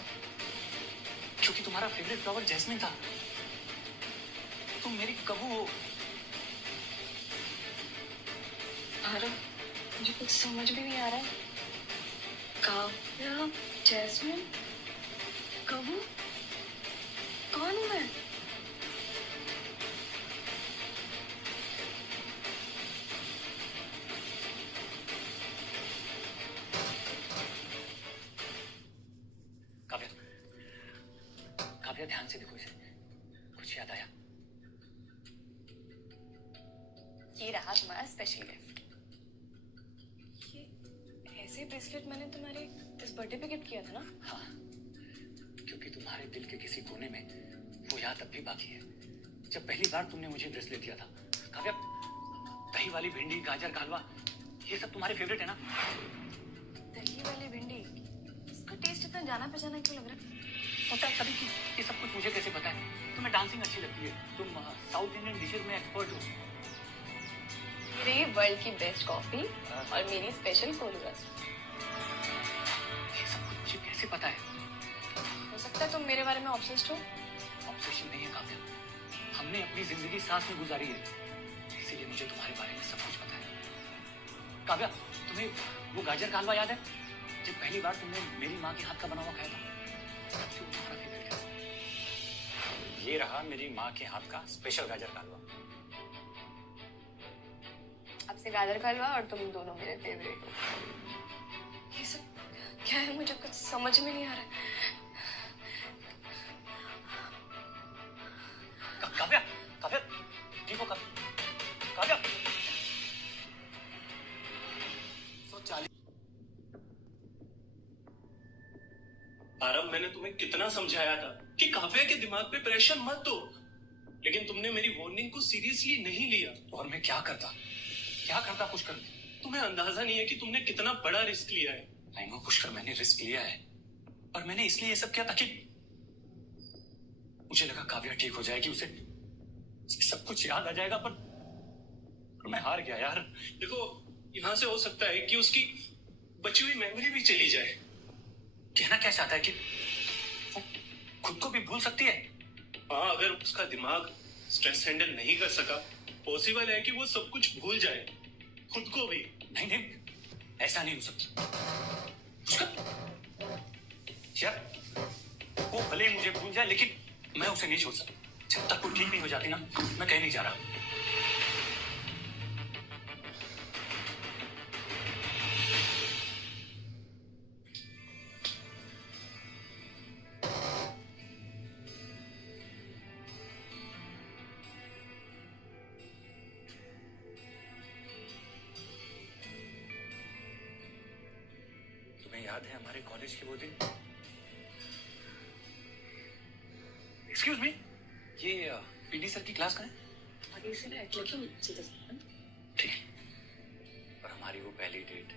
क्योंकि तुम्हारा फेवरेट फ्लावर जैस्मिन था। तुम मेरी कबू हो। आरव, मुझे कुछ समझ में नहीं आ रहा है। काव्या, जैस्मिन, कबू, कौन हूँ मैं? काव्या, काव्या ध्यान से देखो इसे, कुछ याद आया? ये रहा तुम्हारा स्पेशल गिफ्ट। ये ऐसे ब्रेसलेट मैंने तुम्हारे इस बर्थडे पे गिफ्ट किया था ना? हाँ, क्योंकि तुम्हारे दिल के किसी कोने में वो याद अब भी बाकी है जब पहली बार तुमने मुझे ब्रेसलेट दिया था। काव्या, दही वाली भिंडी, गाजर का हलवा, ये सब तुम्हारे फेवरेट है ना? दही वाली भिंडी, इसका टेस्ट इतना जाना पहचाना क्यों लग रहा है? सोचा है कभी कि ये सब कुछ मुझे कैसे पता है? तुम्हें डांसिंग अच्छी लगती है, तुम साउथ इंडियन डिशेज में एक्सपर्ट हो। ये रही वर्ल्ड की बेस्ट कॉफी और मेरी स्पेशल कोल्ड ब्रेस्ट। ये सब कुछ मुझे कैसे पता है? हो सकता है तुम मेरे बारे में ऑब्सेस्ड हो। ऑब्सेशन नहीं है काव्या, हमने अपनी जिंदगी साथ में गुजारी है, इसीलिए मुझे तुम्हारे बारे में सब कुछ पता है। काव्या, तुम्हें वो गाजर का हलवा याद है जब पहली बार तुमने मेरी माँ के हाथ का बना हुआ खाया था? सबसे तुम्हारा फेवरेट है। ये रहा मेरी माँ के हाथ का स्पेशल गाजर का हलवा। अब से गाजर का हलवा और तुम दोनों मेरे फेवरेट हो। ये सब क्या है, मुझे कुछ समझ में नहीं आ रहा है। काव्या, काव्या, ठीक हो काव्या? काव्या, आरव, मैंने तुम्हें कितना समझाया था कि काव्या के दिमाग पे प्रेशर मत दो, लेकिन तुमने मेरी वार्निंग को सीरियसली नहीं लिया। और मैं क्या करता पुष्कर? तुम्हें अंदाजा नहीं है कि तुमने कितना बड़ा रिस्क लिया है। आई नो पुष्कर, मैंने रिस्क लिया है, और मैंने इसलिए ये सब किया ताकि मुझे लगा काव्या ठीक हो जाएगी, उसे सब कुछ याद आ जाएगा, पर मैं हार गया यार। देखो, यहाँ से हो सकता है कि उसकी बची हुई मेमोरी भी चली जाए। कहना क्या चाहता है कि वो खुद को भी भूल सकती है? हाँ, अगर उसका दिमाग स्ट्रेस हैंडल नहीं कर सका, पॉसिबल है कि वो सब कुछ भूल जाए, खुद को भी। नहीं नहीं, ऐसा नहीं हो सकता पुष्कर। यार, वो भले ही मुझे भूल जाए, लेकिन मैं उसे नहीं छोड़ सकता। जब तक वो ठीक नहीं हो जाती ना, मैं कहीं नहीं जा रहा। तुम्हें याद है हमारे कॉलेज के वो दिन? एक्सक्यूज मी, ये पीडी सर की क्लास का है? ठीक। और हमारी वो पहली डेट,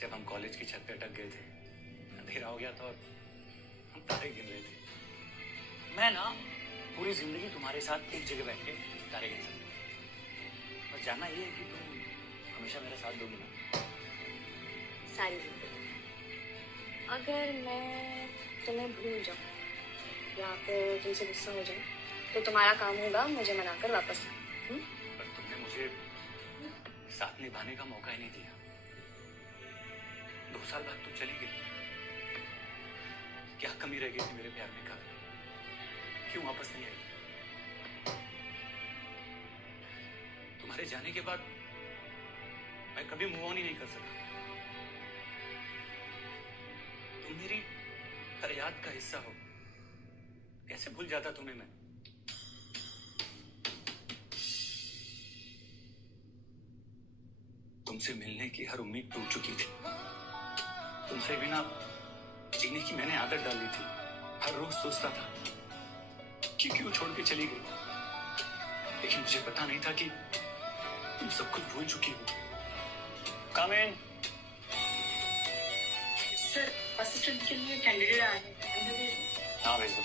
जब हम कॉलेज की छत पे अटक गए थे, अंधेरा हो गया था और हम तारे गिन रहे थे। मैं ना पूरी जिंदगी तुम्हारे साथ एक जगह बैठ के तारे गिन सकता। बस जानना ये है कि तुम हमेशा मेरा साथ दोगी ना? सारी जिंदगी। अगर मैं तुम्हें भूल जाऊं या फिर तुमसे गुस्सा हो जाए, तो तुम्हारा काम होगा मुझे मनाकर वापस लाना। पर तुमने मुझे साथ निभाने का मौका ही नहीं दिया। 2 साल बाद तुम चली गई। क्या कमी रह गई थी मेरे प्यार में? का क्यों वापस नहीं आई? तुम्हारे जाने के बाद मैं कभी मूव ऑन ही नहीं कर सका। तुम मेरी हर याद का हिस्सा हो, कैसे भूल जाता तुम्हें मैं? तुमसे मिलने की हर उम्मीद टूट चुकी थी। तुम्हारे बिना जीने की मैंने आदत डाल ली थी। हर रोज सोचता था कि क्यों छोड़ के चली गई, लेकिन मुझे पता नहीं था कि तुम सब कुछ भूल चुकी हो। कम इन। सर, असिस्टेंट के लिए कैंडिडेट आए हैं। हाँ, भेज दो।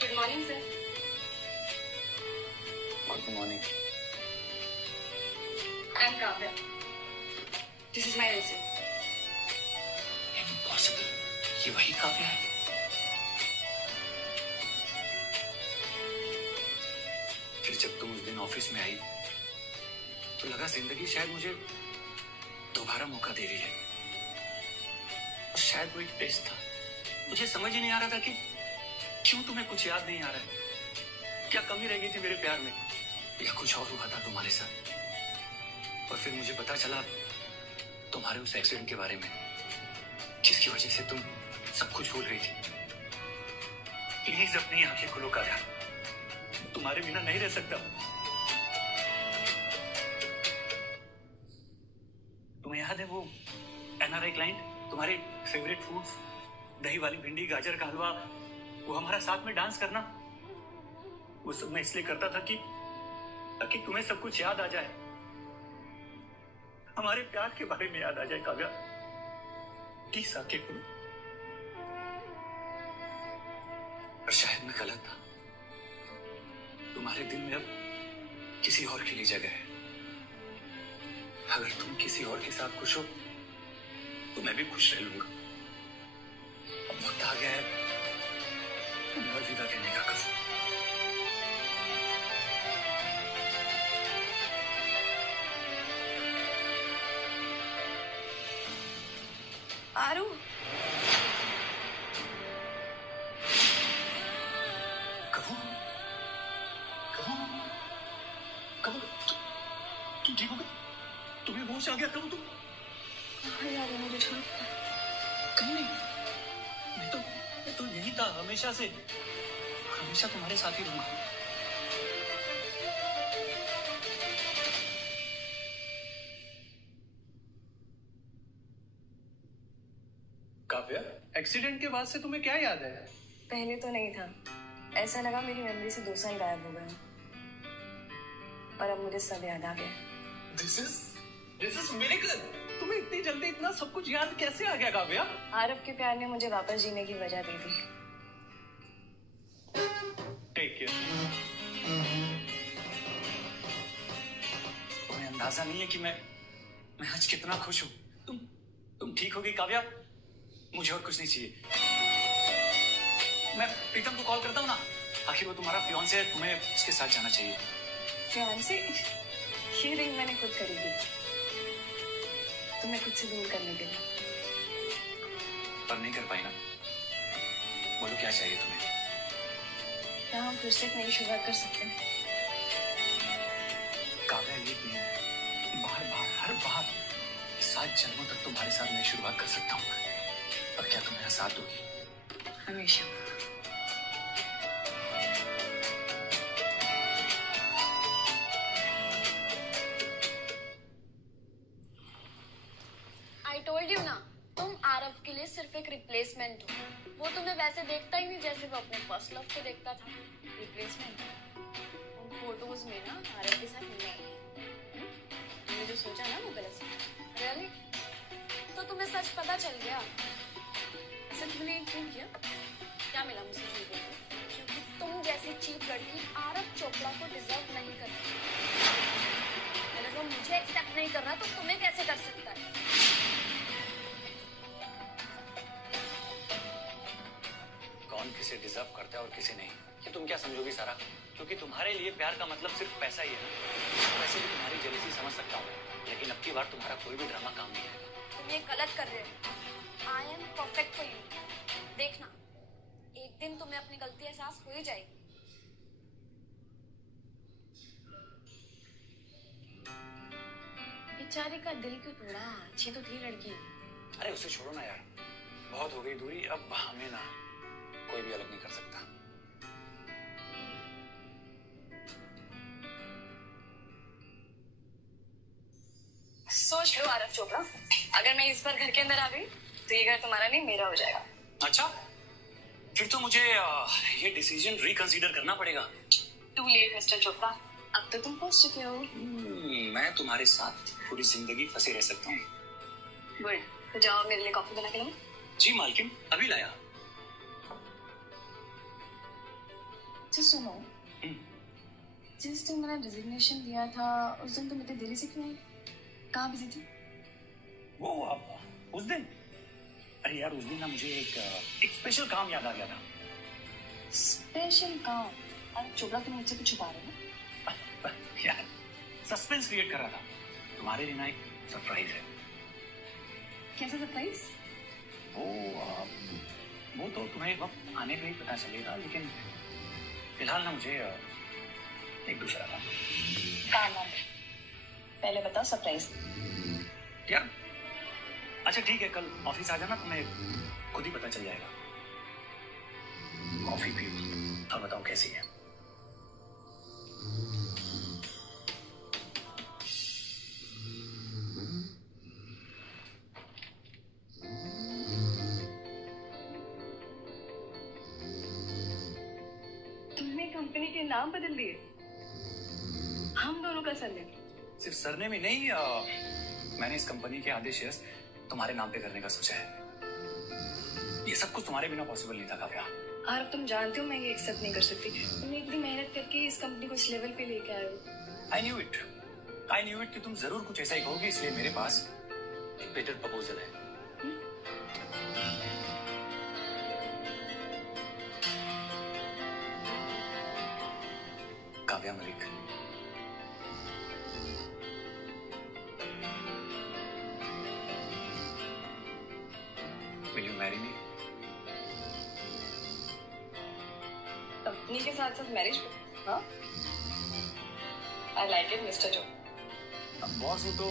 Good morning sir. Good morning. I am Kavya. This is my resume. Impossible, ये वही काव्या है। फिर जब तुम उस दिन ऑफिस में आई तो लगा जिंदगी शायद मुझे दोबारा मौका दे रही है। और शायद वो एक टेस्ट था। मुझे समझ ही नहीं आ रहा था कि क्यों तुम्हें कुछ याद नहीं आ रहा है। क्या कमी रह गई थी मेरे प्यार में, या कुछ और हुआ था तुम्हारे साथ? और फिर मुझे पता चला तुम्हारे उस एक्सीडेंट के बारे में, जिसकी वजह से तुम सब कुछ भूल गई थी। प्लीज अपनी आंखें खोलो काव्या, तुम्हारे बिना नहीं रह सकता। तुम्हें याद है वो एनआरआई क्लाइंट, तुम्हारे फेवरेट फूड्स, दही वाली भिंडी, गाजर का हलवा, वो हमारा साथ में डांस करना, वो सब मैं इसलिए करता था ताकि तुम्हें सब कुछ याद आ जाए, हमारे प्यार के बारे में याद आ जाए। काव्या प्लीज आंखें खोलो। पर शायद मैं गलत था, तुम्हारे दिल में अब किसी और के लिए जगह है। अगर तुम किसी और के साथ खुश हो तो मैं भी खुश रह लूंगा। अब वक्त आ गया है अलविदा कहने का। कब आरू, तुम ठीक हो गई? तुम्हें होश आ गया? कब तुम कहाँ जा रहे हो? मुझे छोड़ कहीं नहीं, मैं तो यही था हमेशा से, हमेशा तुम्हारे साथ ही रहूंगा। काव्या, एक्सीडेंट के बाद से तुम्हें क्या याद है? पहले तो नहीं था, ऐसा लगा मेरी मेमोरी से 2 साल गायब हो गए, और अब मुझे सब याद आ गया। This is miracle. तुम्हें इतनी जल्दी इतना सब कुछ याद कैसे आ गया काव्या? आरव के प्यार ने मुझे वापस जीने की वजह दी थी। Take care. तुम्हें अंदाजा नहीं है कि मैं आज कितना खुश हूं। तुम ठीक हो गई काव्या, मुझे और कुछ नहीं चाहिए। मैं प्रीतम को कॉल करता हूँ ना, आखिर वो तुम्हारा फियांसे है, तुम्हें उसके साथ जाना चाहिए। फियांसे? ये रिंग मैंने खुद खरीदी, तुम्हें खुद से दूर करने के लिए। पर नहीं कर पाई ना, बोलो क्या चाहिए तुम्हें? क्या हम फिर से एक नई शुरुआत कर सकते हैं? काव्या ये नहीं, बार बार हर बार 7 जन्मों तक तुम्हारे साथ मैं शुरुआत कर सकता हूँ। अब क्या तुम मेरा साथ दोगी? हमेशा। आई टोल्ड यू ना, तुम आरव के लिए सिर्फ एक रिप्लेसमेंट हो। वो तुम्हें वैसे देखता ही नहीं जैसे वो अपने फर्स्ट लव को देखता था। रिप्लेसमेंट? उन फोटोज में ना आरव के साथ मिला है। तुमने जो सोचा ना वो गलत सोचा। रियली? तो तुम्हें सच पता चल गया। ऐसे तुमने क्यों किया? क्या मिला मुझसे झूठ बोल के? क्योंकि तुम जैसी चीप लड़की आरव चोपड़ा को डिजर्व नहीं करती। अगर वो मुझे एक्सेप्ट नहीं कर रहा तो तुम्हें कैसे कर सकता है? कौन किसे डिजर्व करता है और किसे नहीं, ये तुम क्या समझोगी सारा? क्योंकि तुम्हारे लिए प्यार का मतलब सिर्फ पैसा ही है ना। वैसे भी तुम्हारी जेलसी समझ सकता हूँ, लेकिन अब की बार तुम्हारा कोई भी ड्रामा काम नहीं आएगा। तुम ये गलत कर रहे हो। I am perfect for you. देखना, एक दिन तुम्हें अपनी गलती एहसास हो ही जाएगी। बेचारे का दिल क्यों तोड़ा? अच्छी तो थी लड़की। अरे उसे छोड़ो ना यार, बहुत हो गई दूरी, अब हमें ना कोई भी अलग नहीं कर सकता। सोच लो आरव चोपड़ा, अगर मैं इस बार घर के अंदर आ गई तो ये घर तुम्हारा नहीं मेरा हो जाएगा। अच्छा, फिर तो मुझे ये डिसीजन रिकंसीडर करना पड़ेगा। टू लेट मिस्टर चोपड़ा, अब तो तुम पहुंच चुके हो। मैं तुम्हारे साथ पूरी जिंदगी फंसे रह सकता हूँ। गुड, तो जाओ मेरे लिए कॉफी बना के लाओ। जी मालकिन, अभी लाया। अच्छा सुनो, जिस दिन मैंने रेजिग्नेशन दिया था उस दिन तुम इतनी देरी से क्यों आई? कहाँ बिजी थी? वो अब उस दिन, अरे यार उस दिन ना मुझे एक स्पेशल काम याद आ गया था। स्पेशल काम? अरे चोपड़ा, तुम मुझसे कुछ छुपा रहे हो? यार सस्पेंस क्रिएट कर रहा था। तुम्हारे लिए ना एक सरप्राइज है। कैसा सरप्राइज? वो तो तुम्हें वक्त आने पे ही पता चलेगा, लेकिन फिलहाल ना मुझे एक दूसरा काम है। पहले बताओ सरप्राइज क्या? अच्छा ठीक है, कल ऑफिस आ जाना, तुम्हें खुद ही पता चल जाएगा। Coffee PO. अब बताओ कैसी है? तुमने कंपनी के नाम बदल दिए। हम दोनों का सरनेम। सिर्फ सरनेम ही नहीं, मैंने इस कंपनी के आधे शेयर्स तुम्हारे नाम पे करने का सोचा है। ये सब कुछ तुम्हारे बिना पॉसिबल नहीं था काव्या। और अब तुम जानते हो मैं ये एक्सेप्ट नहीं कर सकती। तुमने इतनी मेहनत करके इस कंपनी को इस लेवल पे लेके आए हो। आई न्यू इट कि तुम जरूर कुछ ऐसा ही कहोगे, इसलिए मेरे पास एक बेटर प्रपोजल है। Kavya Malik, will you marry me? Company के साथ साथ मैरिज को? हाँ? I like it, Mr. Joe. अब बॉस हो तो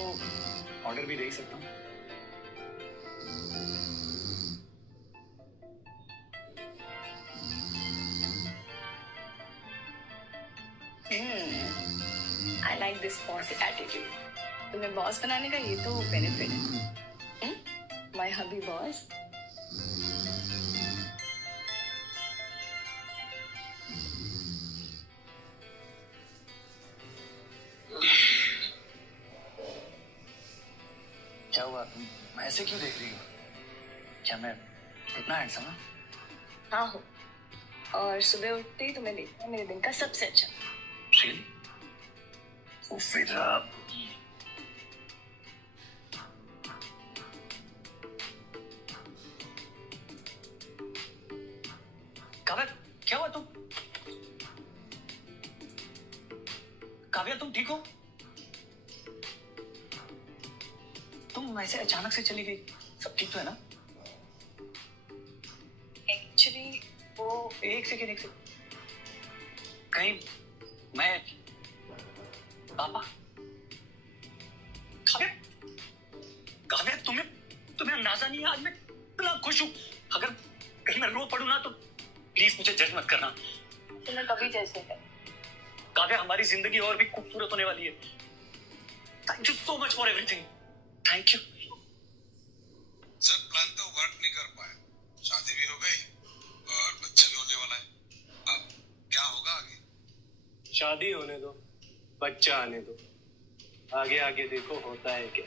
ऑर्डर भी दे ही सकता हूँ। I like this boss attitude. तुम्हें बॉस बनाने का ये तो बेनिफिट है। My hubby boss. क्या हुआ, तुम ऐसे क्यों देख रही हो? क्या मैं इतना हैंडसम हूँ? हाँ हो। और सुबह उठते ही तुम्हें देखना मेरे दिन का सबसे अच्छा। Really? तो फिर काव्या, क्या हुआ? काव्या तुम ठीक हो? तुम ऐसे अचानक से चली गई, सब ठीक तो है ना? एक्चुअली वो एक सेकेंड कहीं मैं पापा? काव्या, काव्या तुम्हें अंदाजा नहीं है आज मैं इतना खुश हूं। अगर कहीं मैं रो पड़ूं ना तो प्लीज मुझे जज मत करना। तुम्हें कभी जैसे है। काव्या, हमारी जिंदगी और भी खूबसूरत होने वाली है। Thank you so much for everything. Thank you. Sir plan तो वर्क नहीं कर पाया, शादी भी हो गई और बच्चा भी होने वाला है। अब क्या होगा आगे? शादी होने दो, बच्चा आने दो, आगे आगे देखो होता है क्या।